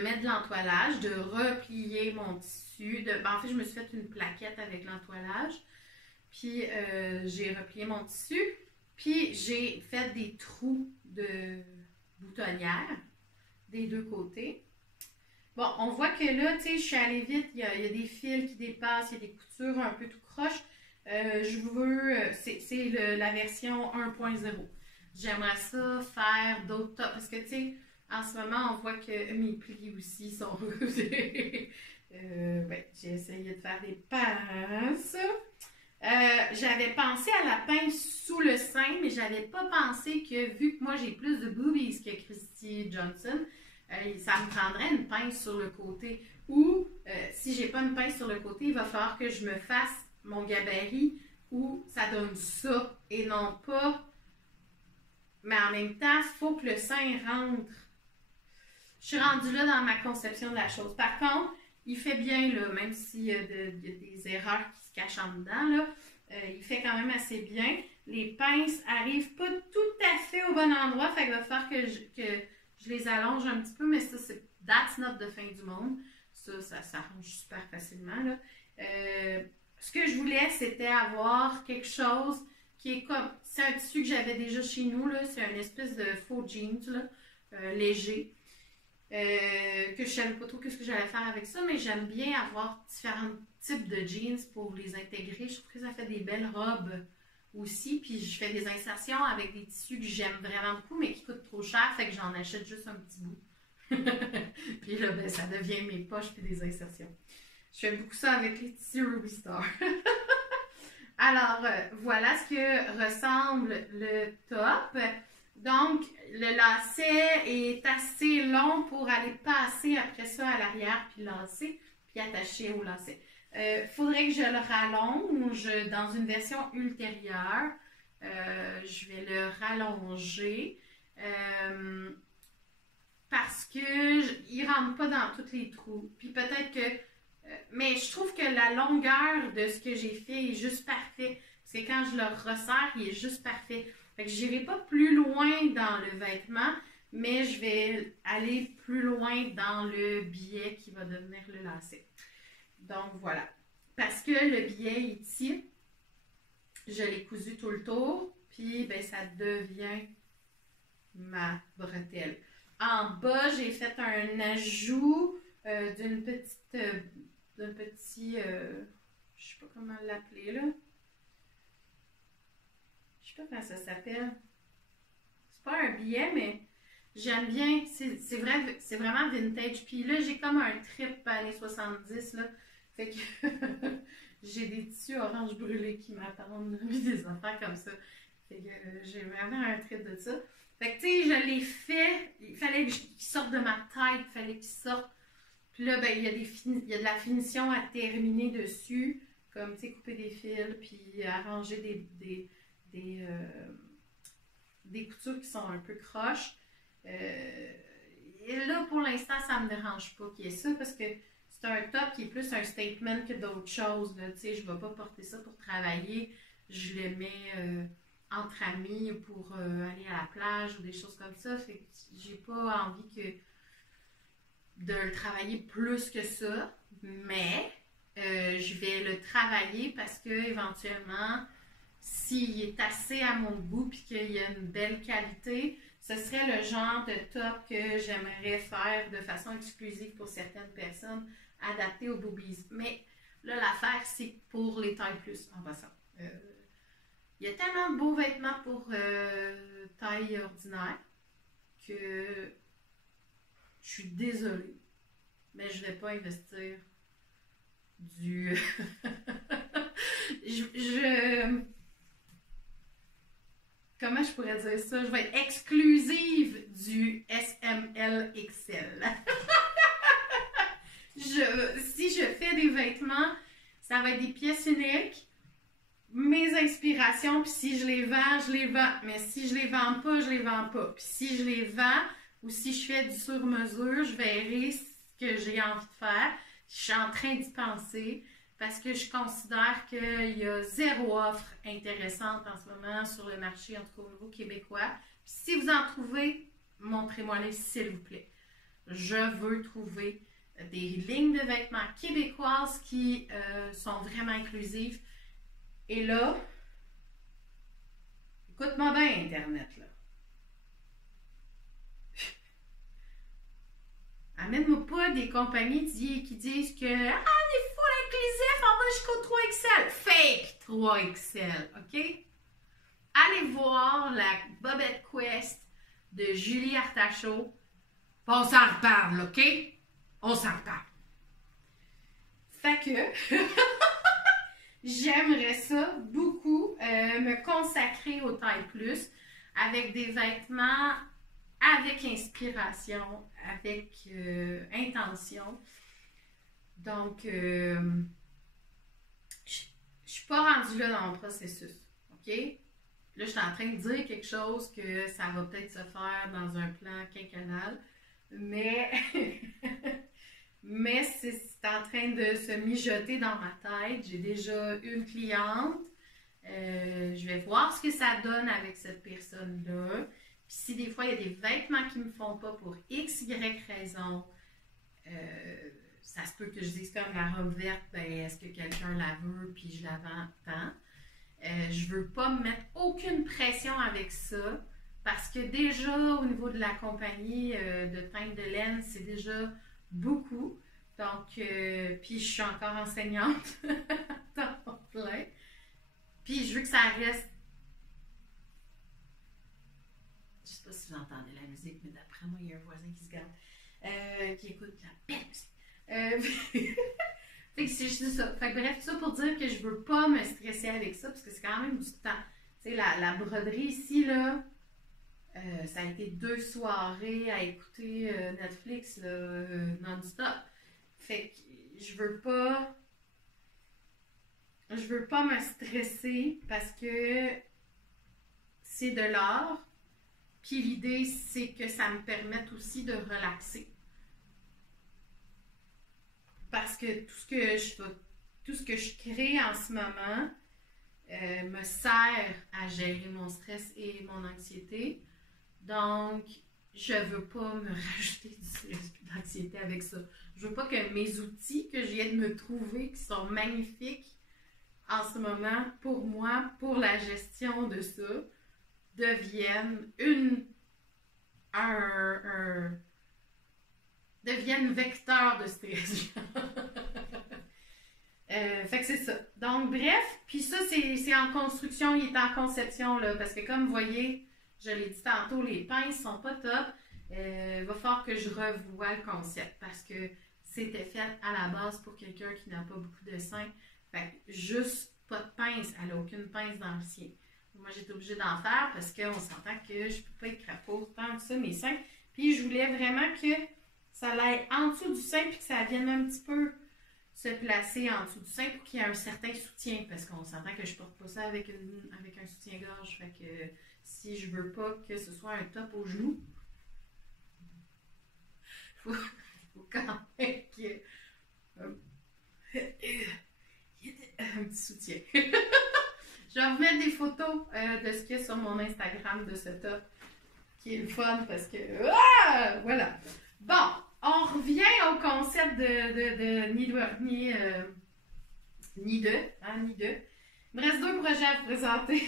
mettre de l'entoilage, de replier mon tissu. En fait, je me suis fait une plaquette avec l'entoilage. Puis, j'ai replié mon tissu. Puis, j'ai fait des trous de boutonnière des deux côtés. Bon, on voit que là, tu sais, je suis allée vite. Il y a des fils qui dépassent, il y a des coutures un peu tout croche. Je veux... c'est la version 1.0. J'aimerais ça faire d'autres tops. Parce que, tu sais, en ce moment, on voit que mes plis aussi sont j'ai essayé de faire des pinces. J'avais pensé à la pince sous le sein, mais j'avais pas pensé que, vu que moi, j'ai plus de boobies que Christy Johnson, ça me prendrait une pince sur le côté. Ou, si j'ai pas une pince sur le côté, il va falloir que je me fasse mon gabarit où ça donne ça et non pas... Mais en même temps, il faut que le sein rentre. Je suis rendue là dans ma conception de la chose. Par contre, il fait bien, là, même s'il y a des erreurs qui se cachent en dedans, là, il fait quand même assez bien. Les pinces arrivent pas tout à fait au bon endroit, fait qu'il va falloir que je les allonge un petit peu, mais ça, c'est that's not the fin du monde. Ça s'arrange super facilement, là. Ce que je voulais, c'était avoir quelque chose qui est comme... C'est un tissu que j'avais déjà chez nous, là. C'est une espèce de faux jeans, là, léger. Que je ne savais pas trop ce que j'allais faire avec ça, mais j'aime bien avoir différents types de jeans pour les intégrer. Je trouve que ça fait des belles robes aussi. Puis je fais des insertions avec des tissus que j'aime vraiment beaucoup, mais qui coûtent trop cher, fait que j'en achète juste un petit bout. Puis là, ben, ça devient mes poches puis des insertions. Je fais beaucoup ça avec les tissus Ruby Star. Alors, voilà ce que ressemble le top. Donc, le lacet est assez long pour aller passer après ça à l'arrière, puis lancer, puis attacher au lacet. Faudrait que je le rallonge dans une version ultérieure. Je vais le rallonger parce que il rentre pas dans tous les trous. Puis peut-être que... mais je trouve que la longueur de ce que j'ai fait est juste parfait. Parce que quand je le resserre, il est juste parfait. Fait que je n'irai pas plus loin dans le vêtement, mais je vais aller plus loin dans le biais qui va devenir le lacet. Donc voilà. Parce que le biais ici, je l'ai cousu tout le tour, puis ben, ça devient ma bretelle. En bas, j'ai fait un ajout d'un petit, je sais pas comment l'appeler là. Je sais pas comment ça s'appelle. C'est pas un billet, mais j'aime bien. C'est vraiment vintage. Puis là, j'ai comme un trip années 70, là. Fait que j'ai des tissus orange brûlés qui m'attendent, puis des affaires comme ça. Fait que j'ai vraiment un trip de ça. Fait que, tu sais, je l'ai fait. Il fallait qu'il sortent de ma tête, il fallait qu'ils sortent. Puis là, ben, il y a de la finition à terminer dessus, comme, tu sais, couper des fils, puis arranger des coutures qui sont un peu croches. Et là, pour l'instant, ça me dérange pas qu'il y ait ça, parce que c'est un top qui est plus un statement que d'autres choses. Tu sais, je ne vais pas porter ça pour travailler. Je le mets entre amis pour aller à la plage ou des choses comme ça. Fait que j'ai pas envie de le travailler plus que ça. Mais je vais le travailler parce que éventuellement, s'il est assez à mon goût et qu'il y a une belle qualité, ce serait le genre de top que j'aimerais faire de façon exclusive pour certaines personnes, adapté aux boobies. Mais là, l'affaire, c'est pour les tailles plus, en passant. Il y a tellement de beaux vêtements pour taille ordinaire que je suis désolée, mais je ne vais pas investir du... Comment je pourrais dire ça? Je vais être exclusive du SML-XL. Si je fais des vêtements, ça va être des pièces uniques, mes inspirations, puis si je les vends, je les vends. Mais si je les vends pas, je les vends pas. Puis si je les vends ou si je fais du sur-mesure, je verrai ce que j'ai envie de faire. Je suis en train d'y penser parce que je considère qu'il y a zéro offre intéressante en ce moment sur le marché, en tout cas au niveau québécois. Puis si vous en trouvez, montrez-moi-les s'il vous plaît. Je veux trouver des lignes de vêtements québécoises qui sont vraiment inclusives. Et là, écoute-moi bien Internet, là. Amène-moi pas des compagnies qui disent que on est full inclusif, on va jusqu'au 3XL. Fake 3XL, OK? Allez voir la Bobette Quest de Julie Artachot. On s'en reparle, OK? On s'en reparle. Fait que j'aimerais ça beaucoup me consacrer au taille plus avec des vêtements avec inspiration, avec intention. Donc, je ne suis pas rendue là dans mon processus. OK? Là, je suis en train de dire quelque chose que ça va peut-être se faire dans un plan quinquennal, mais, mais c'est en train de se mijoter dans ma tête. J'ai déjà une cliente. Je vais voir ce que ça donne avec cette personne-là. Puis si des fois, il y a des vêtements qui ne me font pas pour X, Y raison, ça se peut que je dise comme la robe verte, ben, est-ce que quelqu'un la veut, puis je la vends tant. Je ne veux pas me mettre aucune pression avec ça, parce que déjà, au niveau de la compagnie de teinte de laine, c'est déjà beaucoup. Donc, puis je suis encore enseignante à temps plein. Puis je veux que ça reste... Je sais pas si vous entendez la musique, mais d'après moi, il y a un voisin qui se garde, qui écoute la belle musique. Fait que c'est juste ça. Fait que bref, tout ça pour dire que je veux pas me stresser avec ça, parce que c'est quand même du temps. Tu sais, la broderie ici, là, ça a été 2 soirées à écouter Netflix, là, non-stop. Fait que je veux pas me stresser parce que c'est de l'art. Puis l'idée, c'est que ça me permette aussi de relaxer. Parce que tout ce que je crée en ce moment me sert à gérer mon stress et mon anxiété. Donc, je ne veux pas me rajouter du stress et de l'anxiété avec ça. Je veux pas que mes outils que je viens de me trouver, qui sont magnifiques en ce moment pour moi, pour la gestion de ça, deviennent deviennent vecteurs de stress. Fait que c'est ça. Donc, bref, puis ça, c'est en construction, il est en conception, là, parce que comme vous voyez, je l'ai dit tantôt, les pinces sont pas top. Il va falloir que je revoie le concept, parce que c'était fait à la base pour quelqu'un qui n'a pas beaucoup de seins. Fait que juste pas de pince, elle n'a aucune pince dans le sien. Moi, j'étais obligée d'en faire parce qu'on s'entend que je peux pas être crapaud tant que ça, mes seins. Puis je voulais vraiment que ça aille en dessous du sein puis que ça vienne un petit peu se placer en dessous du sein pour qu'il y ait un certain soutien. Parce qu'on s'entend que je porte pas ça avec un soutien-gorge. Fait que si je veux pas que ce soit un top au genou, faut quand même qu'il y ait un petit soutien. Je vais vous mettre des photos de ce qu'il y a sur mon Instagram de ce top, qui est le fun parce que... Ah! Voilà. Bon, on revient au concept de nid de. Il me reste 2 projets à vous présenter.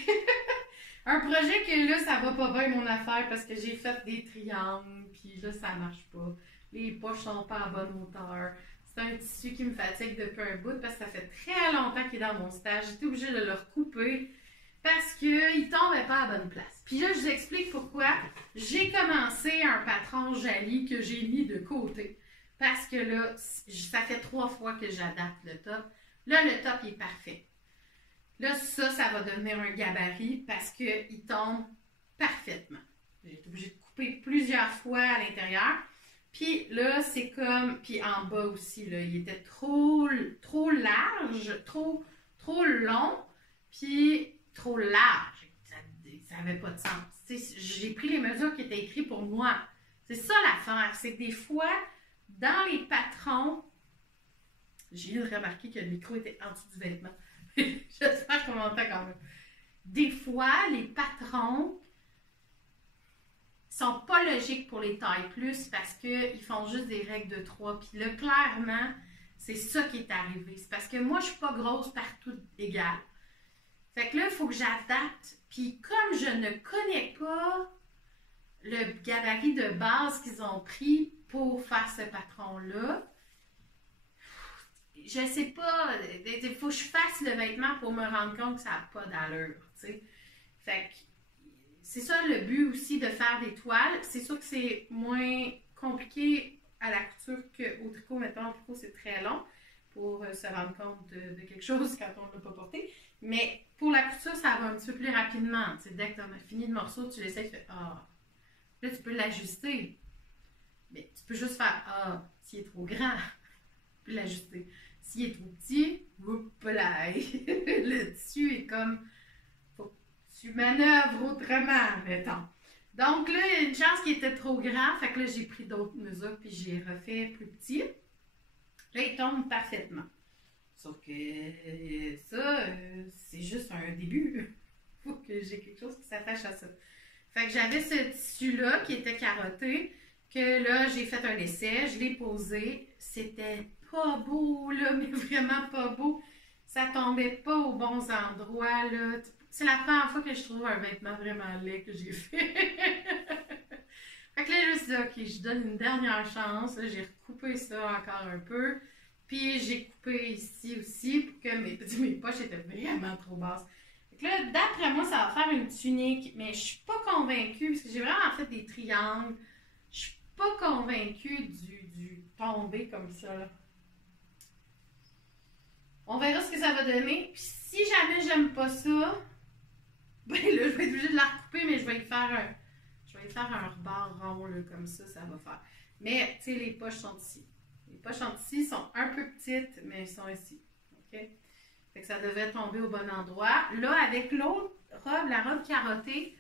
Un projet que là, ça va pas bien mon affaire parce que j'ai fait des triangles, puis là, ça marche pas. Les poches sont pas à bonne hauteur. C'est un tissu qui me fatigue depuis un bout parce que ça fait très longtemps qu'il est dans mon stage. J'étais obligée de le recouper parce qu'il tombait pas à la bonne place. Puis là, je vous explique pourquoi. J'ai commencé un patron jali que j'ai mis de côté. Parce que là, ça fait 3 fois que j'adapte le top. Là, le top il est parfait. Là, ça va devenir un gabarit parce qu'il tombe parfaitement. J'ai été obligée de couper plusieurs fois à l'intérieur. Puis là, c'est comme... Puis en bas aussi, là, il était trop large, trop long, puis trop large. Ça n'avait pas de sens. J'ai pris les mesures qui étaient écrites pour moi. C'est ça l'affaire. C'est que des fois, dans les patrons, j'ai eu de remarquer que le micro était en dessous du vêtement. J'espère qu'on m'entend quand même. Des fois, les patrons sont pas logiques pour les tailles plus parce qu'ils font juste des règles de 3. Puis là, clairement, c'est ça qui est arrivé. C'est parce que moi, je suis pas grosse partout égale. Fait que là, il faut que j'adapte. Puis comme je ne connais pas le gabarit de base qu'ils ont pris pour faire ce patron-là, je sais pas, il faut que je fasse le vêtement pour me rendre compte que ça n'a pas d'allure, tu sais. Fait que c'est ça le but aussi de faire des toiles. C'est sûr que c'est moins compliqué à la couture qu'au tricot. Mettons, au tricot, c'est très long pour se rendre compte de quelque chose quand on ne l'a pas porté. Mais pour la couture, ça va un petit peu plus rapidement. Tu sais, dès que tu as fini le morceau, tu l'essayes, tu fais «Ah». Là, tu peux l'ajuster. Mais tu peux juste faire «Ah». S'il est trop grand, tu peux l'ajuster. S'il est trop petit, là, le tissu est comme... Faut que tu manœuvres autrement, mettons. Donc là, il y a une chance qu'il était trop grand. Fait que là, j'ai pris d'autres mesures puis j'ai refait plus petit. Là, il tombe parfaitement. Sauf que ça, c'est juste un début. Il faut que j'ai quelque chose qui s'attache à ça. Fait que j'avais ce tissu-là qui était carotté, que là, j'ai fait un essai, je l'ai posé. C'était pas beau, là, mais vraiment pas beau. Ça tombait pas aux bons endroits, là. C'est la première fois que je trouve un vêtement vraiment laid que j'ai fait. Fait que là, je me suis dit, OK, je donne une dernière chance. J'ai recoupé ça encore un peu. Puis j'ai coupé ici aussi pour que mes poches étaient vraiment trop basses. Fait que là, d'après moi, ça va faire une tunique, mais je suis pas convaincue parce que j'ai vraiment fait des triangles. Je suis pas convaincue du tomber comme ça, là. On verra ce que ça va donner. Puis si jamais j'aime pas ça, ben là, je vais être obligée de la recouper, mais je vais y faire un rebord rond, là, comme ça va faire. Mais, tu sais, les poches sont ici. Les poches sont ici, sont un peu petites, mais elles sont ici. OK? Fait que ça devrait tomber au bon endroit. Là, avec l'autre robe, la robe carottée,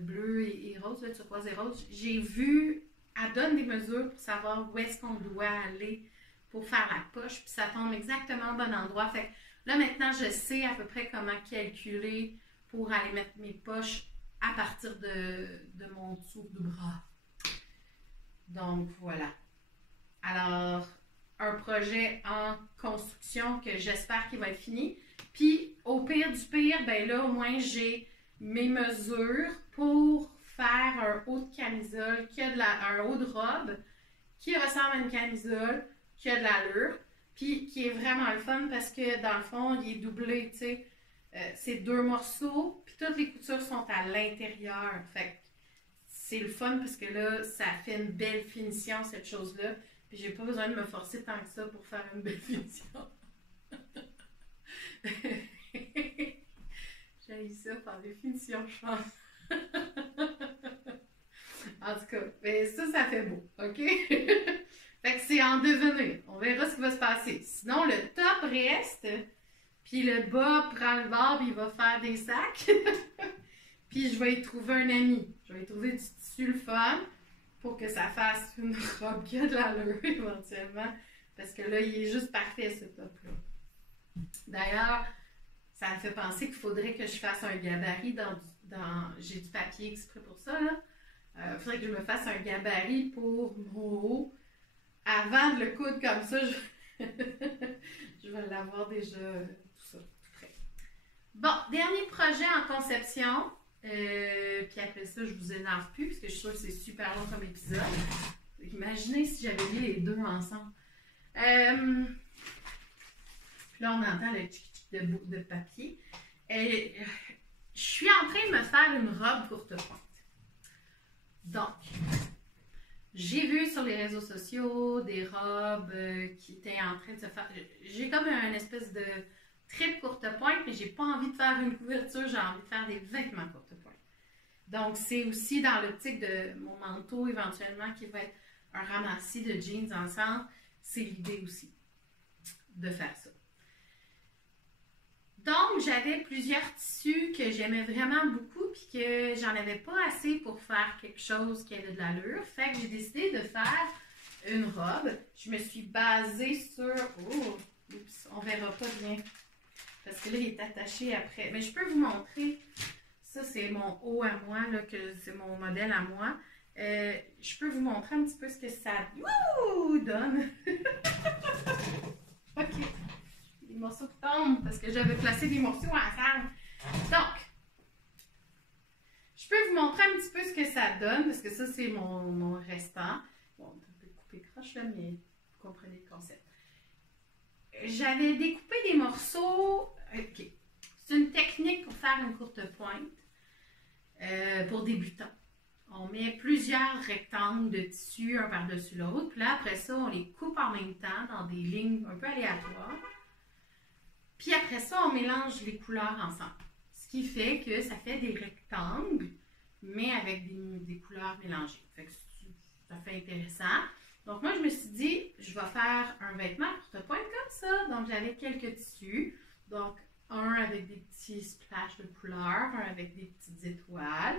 bleu et rose, là, turquoise et rose, j'ai vu, elle donne des mesures pour savoir où est-ce qu'on doit aller pour faire la poche, puis ça tombe exactement au bon endroit. Fait que là, maintenant, je sais à peu près comment calculer pour aller mettre mes poches à partir de mon dessous de bras. Donc, voilà. Alors, un projet en construction que j'espère qu'il va être fini. Puis, au pire du pire, ben là, au moins, j'ai mes mesures pour faire un haut de camisole, un haut de robe qui ressemble à une camisole, qui a de l'allure, puis qui est vraiment le fun parce que, dans le fond, il est doublé, tu sais. C'est 2 morceaux, puis toutes les coutures sont à l'intérieur. Fait que c'est le fun parce que là, ça fait une belle finition, cette chose-là. Puis j'ai pas besoin de me forcer tant que ça pour faire une belle finition. J'ai ça par des finitions, je pense. En tout cas, mais ça fait beau, OK? Fait que c'est en devenir. On verra ce qui va se passer. Sinon, le top reste, puis le bas prend le bord, puis il va faire des sacs. Puis je vais y trouver un ami. Je vais y trouver du tissu le fun pour que ça fasse une robe qui a de l'allure éventuellement. Parce que là, il est juste parfait ce top-là. D'ailleurs, ça me fait penser qu'il faudrait que je fasse un gabarit j'ai du papier exprès pour ça, là. Il faudrait que je me fasse un gabarit pour mon haut. Avant de le coudre comme ça, je vais l'avoir déjà tout ça, tout prêt. Bon, dernier projet en conception. Puis après ça, je vous énerve plus parce que je suis sûre que c'est super long comme épisode. Imaginez si j'avais mis les deux ensemble. Puis là, on entend le tchic de papier. Je suis en train de me faire une robe courte pointe. Donc, j'ai vu sur les réseaux sociaux des robes qui étaient en train de se faire. J'ai comme un espèce de trip courte pointe, mais j'ai pas envie de faire une couverture, j'ai envie de faire des vêtements courte pointe. Donc, c'est aussi dans l'optique de mon manteau éventuellement qui va être un ramassis de jeans ensemble. C'est l'idée aussi de faire ça. Donc, j'avais plusieurs tissus que j'aimais vraiment beaucoup puis que j'en avais pas assez pour faire quelque chose qui avait de l'allure. Fait que j'ai décidé de faire une robe. Je me suis basée sur... Oh, oups, on verra pas bien. Parce que là, il est attaché après. Mais je peux vous montrer. Ça, c'est mon haut à moi, là, que c'est mon modèle à moi. Je peux vous montrer un petit peu ce que ça donne. OK. Des morceaux qui tombent parce que j'avais placé des morceaux ensemble. Donc, je peux vous montrer un petit peu ce que ça donne parce que ça, c'est mon restant. Bon, on peut couper croche là, mais vous comprenez le concept. J'avais découpé des morceaux. OK. C'est une technique pour faire une courte pointe pour débutants. On met plusieurs rectangles de tissu un par-dessus l'autre. Puis là, après ça, on les coupe en même temps dans des lignes un peu aléatoires. Puis après ça, on mélange les couleurs ensemble. Ce qui fait que ça fait des rectangles, mais avec des couleurs mélangées. Fait que ça fait intéressant. Donc moi, je me suis dit, je vais faire un vêtement courte pointe comme ça. Donc j'avais quelques tissus. Donc un avec des petits splashes de couleurs, un avec des petites étoiles,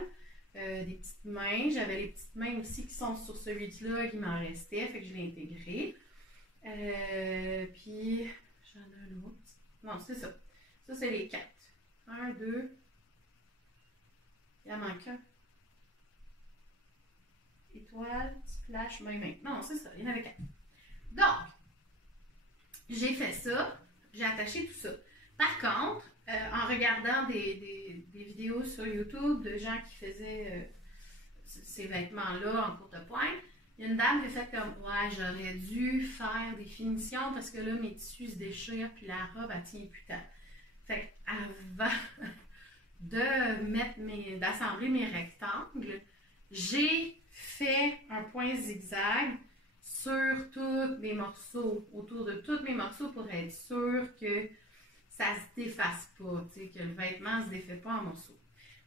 des petites mains. J'avais les petites mains aussi qui sont sur celui-là, qui m'en restait, fait que je l'ai intégré. Puis j'en ai un autre. Non, c'est ça. Ça, c'est les 4. 1, 2. Il en manque un. Étoile, splash, main. Non, c'est ça. Il y en avait 4. Donc, j'ai fait ça. J'ai attaché tout ça. Par contre, en regardant des vidéos sur YouTube de gens qui faisaient ces vêtements-là en courte pointe, il y a une dame qui a fait comme « Ouais, j'aurais dû faire des finitions parce que là, mes tissus se déchirent puis la robe, elle tient plus tard. » Fait qu'avant d'assembler mes rectangles, j'ai fait un point zigzag sur tous mes morceaux, autour de tous mes morceaux pour être sûr que ça ne se défasse pas, que le vêtement ne se défait pas en morceaux.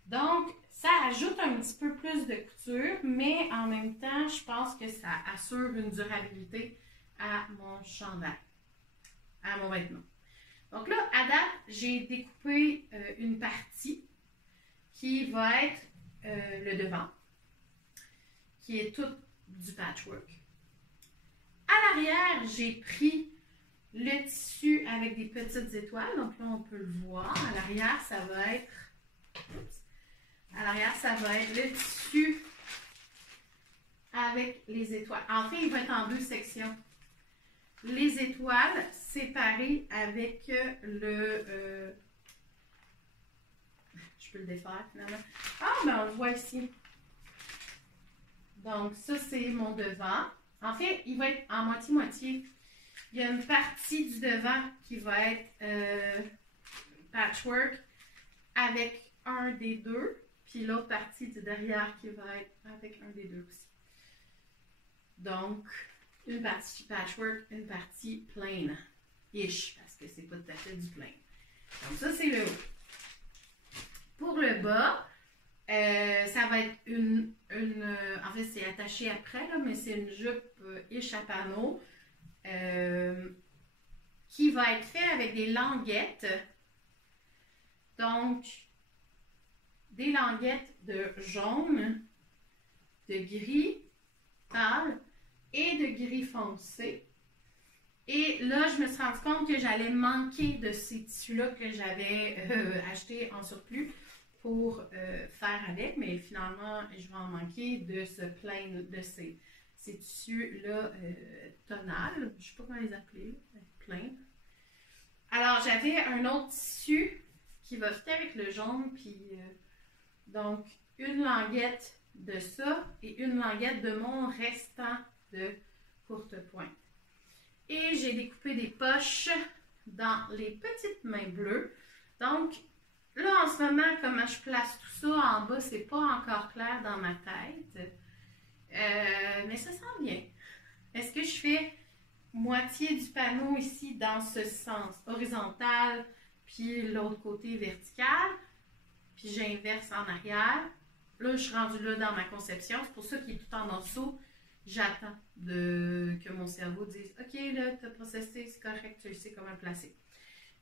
Donc, ça ajoute un petit peu plus de couture, mais en même temps, je pense que ça assure une durabilité à mon chandail, à mon vêtement. Donc là, à date, j'ai découpé une partie qui va être le devant, qui est tout du patchwork. À l'arrière, j'ai pris le tissu avec des petites étoiles. Donc là, on peut le voir. À l'arrière, ça va être... À l'arrière, ça va être le tissu avec les étoiles. En fait, il va être en deux sections. Les étoiles séparées avec le... Je peux le défaire finalement. Ah, ben on le voit ici. Donc, ça, c'est mon devant. En fait, il va être en moitié-moitié. Il y a une partie du devant qui va être patchwork avec un des deux. Puis l'autre partie du derrière qui va être avec un des deux aussi. Donc, une partie patchwork, une partie plain-ish, parce que c'est pas tout à fait du plain. Donc ça, c'est le haut. Pour le bas, ça va être en en fait, c'est attaché après, là, mais c'est une jupe échappano qui va être faite avec des languettes. Donc, des languettes de jaune, de gris pâle et de gris foncé. Et là, je me suis rendu compte que j'allais manquer de ces tissus-là que j'avais achetés en surplus pour faire avec, mais finalement, je vais en manquer de ce plein de ces tissus-là tonales. Je ne sais pas comment les appeler, plein. Alors, j'avais un autre tissu qui va fitter avec le jaune, puis donc une languette de ça et une languette de mon restant de courte pointe. Et j'ai découpé des poches dans les petites mains bleues. Donc, là, en ce moment, comment je place tout ça en bas, c'est pas encore clair dans ma tête. Mais ça sent bien. Est-ce que je fais moitié du panneau ici dans ce sens horizontal, puis l'autre côté vertical, puis j'inverse en arrière? Là, je suis rendue là dans ma conception. C'est pour ça qu'il est tout en morceaux. J'attends que mon cerveau dise « Ok, là, tu as processé, c'est correct, tu sais comment le placer. »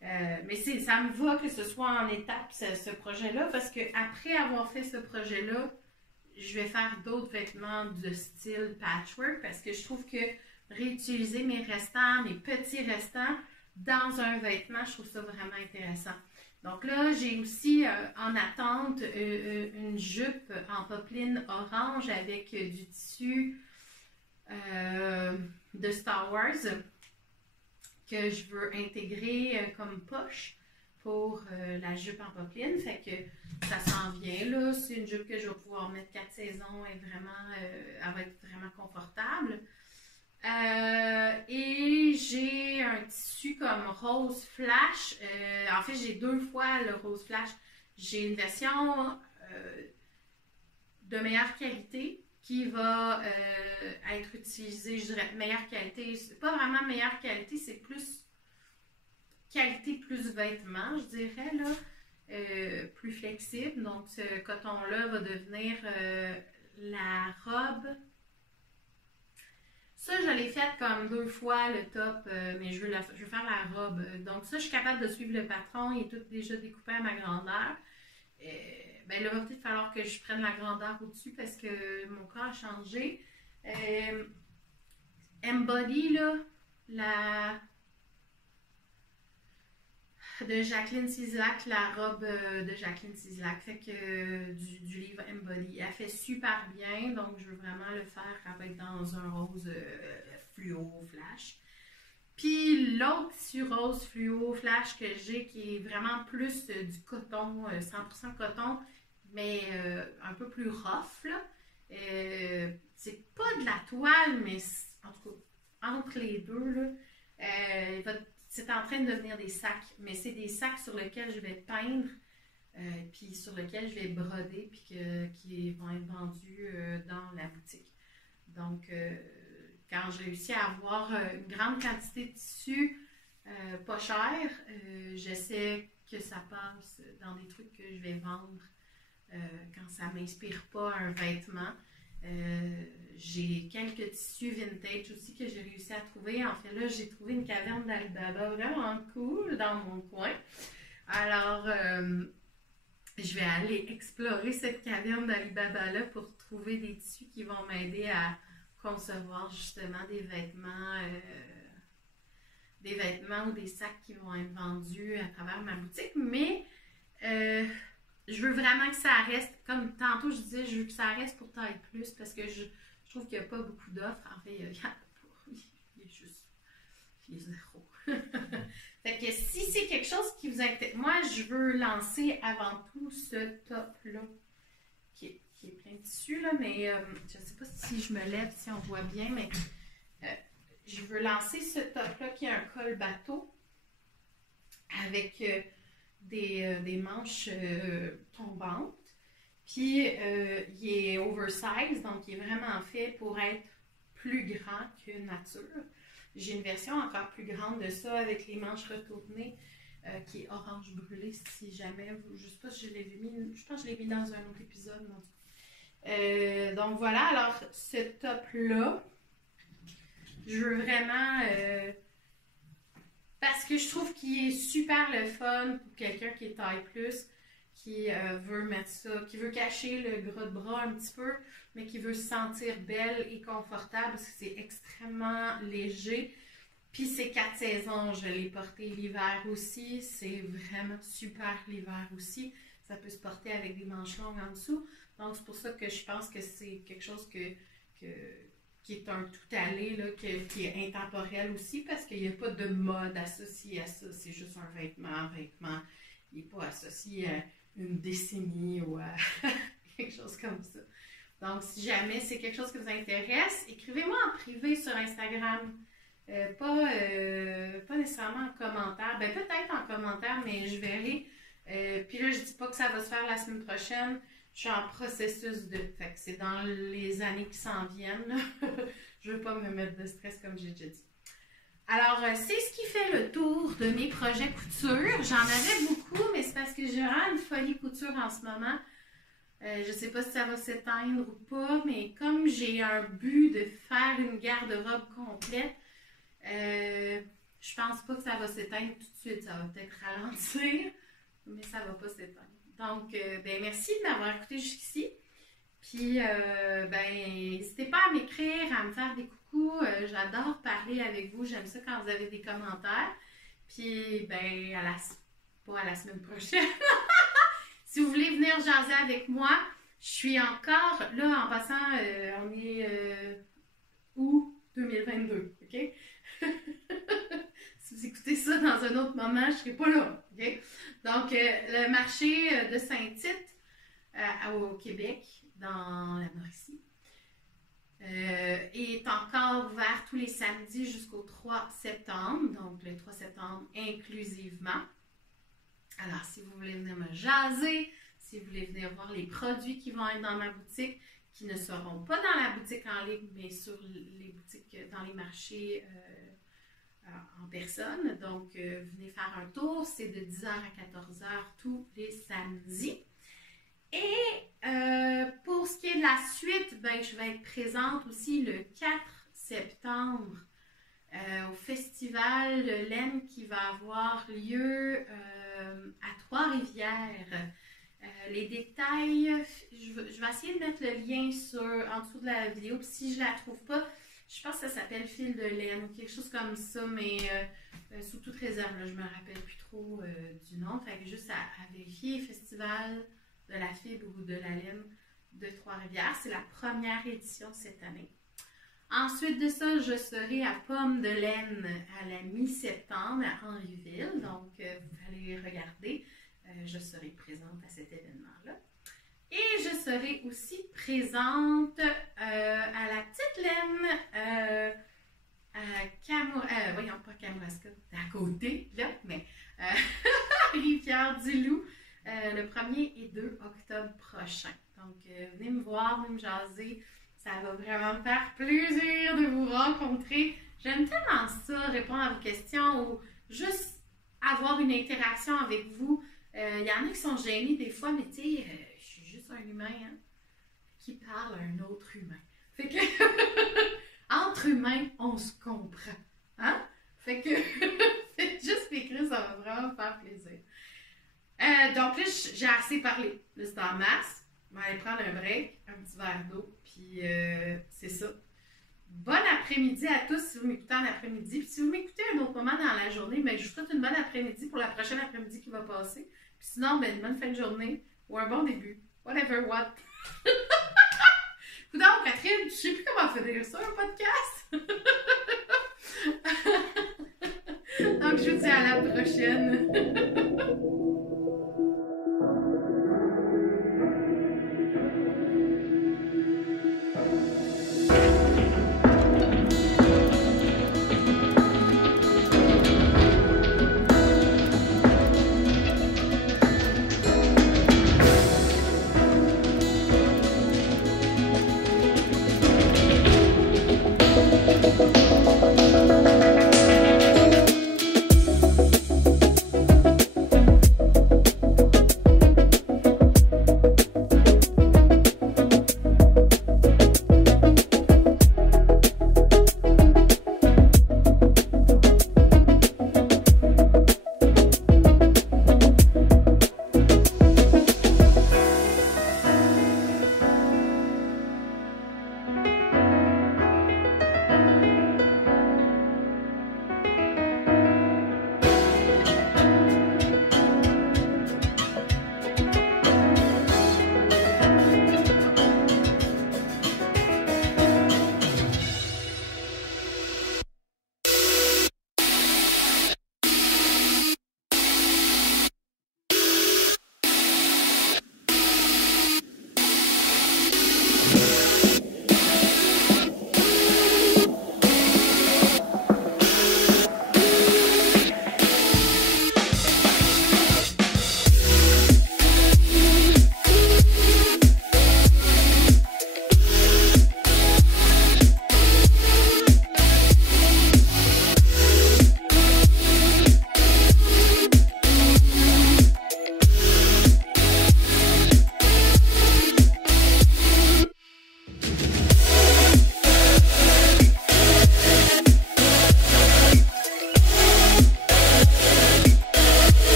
Mais ça me va que ce soit en étapes, ce projet-là, parce qu'après avoir fait ce projet-là, je vais faire d'autres vêtements de style patchwork, parce que je trouve que réutiliser mes restants, mes petits restants, dans un vêtement, je trouve ça vraiment intéressant. Donc là, j'ai aussi en attente une jupe en popeline orange avec du tissu de Star Wars que je veux intégrer comme poche pour la jupe en popeline. Fait que ça s'en vient là. C'est une jupe que je vais pouvoir mettre 4 saisons et vraiment, elle va être vraiment confortable. Et j'ai un tissu comme rose flash. En fait, j'ai 2 fois le rose flash. J'ai une version de meilleure qualité qui va être utilisée, je dirais meilleure qualité. C'est pas vraiment meilleure qualité, c'est plus qualité plus vêtement, je dirais, là. Plus flexible. Donc, ce coton-là va devenir la robe. Ça, je l'ai fait comme 2 fois le top, mais je veux faire la robe. Donc ça, je suis capable de suivre le patron. Il est tout déjà découpé à ma grandeur. Ben là, il va peut-être falloir que je prenne la grandeur au-dessus parce que mon corps a changé. Embody, là, de Jacqueline Cislac, la robe de Jacqueline Cislac, fait que du livre Embody. Elle fait super bien, donc je veux vraiment le faire. Elle va être dans un rose fluo flash. Puis l'autre tissu rose fluo flash que j'ai, qui est vraiment plus du coton, 100% coton, mais un peu plus rough, là. C'est pas de la toile, mais en tout cas, entre les deux, là, c'est en train de devenir des sacs, mais c'est des sacs sur lesquels je vais peindre, puis sur lesquels je vais broder, puis qui vont être vendus dans la boutique. Donc, quand je réussis à avoir une grande quantité de tissu pas cher, j'essaie que ça passe dans des trucs que je vais vendre quand ça ne m'inspire pas un vêtement. J'ai quelques tissus vintage aussi que j'ai réussi à trouver. En fait, là, j'ai trouvé une caverne d'Alibaba vraiment cool dans mon coin. Alors, je vais aller explorer cette caverne d'Alibaba-là pour trouver des tissus qui vont m'aider à concevoir justement des vêtements ou des sacs qui vont être vendus à travers ma boutique. Mais je veux vraiment que ça reste, comme tantôt je disais, je veux que ça reste pour taille plus parce que je trouve qu'il n'y a pas beaucoup d'offres. En fait, il y est zéro. Fait que si c'est quelque chose qui vous intéresse, moi je veux lancer avant tout ce top-là qui est plein de tissu, là, mais je ne sais pas si je me lève, si on voit bien, mais je veux lancer ce top-là qui a un col bateau avec des manches tombantes. Puis, il est oversize, donc il est vraiment fait pour être plus grand que nature. J'ai une version encore plus grande de ça avec les manches retournées qui est orange brûlé si jamais vous... Je ne sais pas si je l'ai mis, je pense que je l'ai mis dans un autre épisode. Donc voilà, alors ce top-là, je veux vraiment... parce que je trouve qu'il est super le fun pour quelqu'un qui est taille plus, qui veut mettre ça, qui veut cacher le gras de bras un petit peu, mais qui veut se sentir belle et confortable parce que c'est extrêmement léger. Puis c'est 4 saisons, je l'ai porté l'hiver aussi, c'est vraiment super l'hiver aussi. Ça peut se porter avec des manches longues en dessous. Donc c'est pour ça que je pense que c'est quelque chose qui est un tout-allé, là, qui est intemporel aussi, parce qu'il n'y a pas de mode associé à ça. C'est juste un vêtement. Il n'est pas associé à une décennie ou à quelque chose comme ça. Donc, si jamais c'est quelque chose qui vous intéresse, écrivez-moi en privé sur Instagram. Pas nécessairement en commentaire. Ben, peut-être en commentaire, mais je verrai. Puis là, je dis pas que ça va se faire la semaine prochaine. Je suis en processus de... Fait que c'est dans les années qui s'en viennent. Je veux pas me mettre de stress, comme j'ai déjà dit. Alors, c'est ce qui fait le tour de mes projets couture. J'en avais beaucoup, mais c'est parce que j'ai vraiment une folie couture en ce moment. Je sais pas si ça va s'éteindre ou pas, mais comme j'ai un but de faire une garde-robe complète, je pense pas que ça va s'éteindre tout de suite. Ça va peut-être ralentir, mais ça va pas s'éteindre. Donc, ben merci de m'avoir écouté jusqu'ici. Puis, n'hésitez pas à m'écrire, à me faire des coucous. J'adore parler avec vous. J'aime ça quand vous avez des commentaires. Puis, ben, pas à la semaine prochaine. Si vous voulez venir jaser avec moi, je suis encore, là, en passant, on est août 2022, OK? Si vous écoutez ça dans un autre moment, je ne serai pas là, OK? Donc, le marché de Saint-Tite au Québec, dans la Mauricie, est encore ouvert tous les samedis jusqu'au 3 septembre, donc le 3 septembre inclusivement. Alors, si vous voulez venir me jaser, si vous voulez venir voir les produits qui vont être dans ma boutique, qui ne seront pas dans la boutique en ligne, mais sur les boutiques, dans les marchés en personne. Donc, venez faire un tour. C'est de 10h à 14h tous les samedis. Et pour ce qui est de la suite, ben, je vais être présente aussi le 4 septembre au festival de laine qui va avoir lieu à Trois-Rivières. Les détails, je vais essayer de mettre le lien en dessous de la vidéo. Puis si je ne la trouve pas, je pense que ça s'appelle fil de laine ou quelque chose comme ça, mais sous toute réserve, là, je ne me rappelle plus trop du nom. Fait que juste à vérifier, Festival de la fibre ou de la laine de Trois-Rivières. C'est la première édition cette année. Ensuite de ça, je serai à Pomme de laine à la mi-septembre à Henryville. Donc, vous allez regarder. Je serai présente à cet événement-là. Et je serai aussi présente à la petite laine voyons pas Kamouraska, à côté, là, mais Rivière-du-Loup, le 1er et 2 octobre prochain. Donc, venez me voir, venez me jaser. Ça va vraiment me faire plaisir de vous rencontrer. J'aime tellement ça, répondre à vos questions ou juste avoir une interaction avec vous. Il y en a qui sont gênés des fois, mais tu sais, je suis juste un humain qui parle à un autre humain. Fait que, entre humains, on se comprend. Hein? Fait que, faites juste m'écrire, ça va vraiment me faire plaisir. Donc là, j'ai assez parlé. Là, c'est en masse. Je vais aller prendre un break, un petit verre d'eau, puis c'est ça. Bon après-midi à tous si vous m'écoutez en après-midi. Puis si vous m'écoutez à un autre moment dans la journée, ben, je vous souhaite une bonne après-midi pour la prochaine après-midi qui va passer. Puis sinon, ben, une bonne fin de journée ou un bon début. Whatever, what. Donc, Catherine, je sais plus comment faire ça, un podcast. Donc, je vous dis à la prochaine.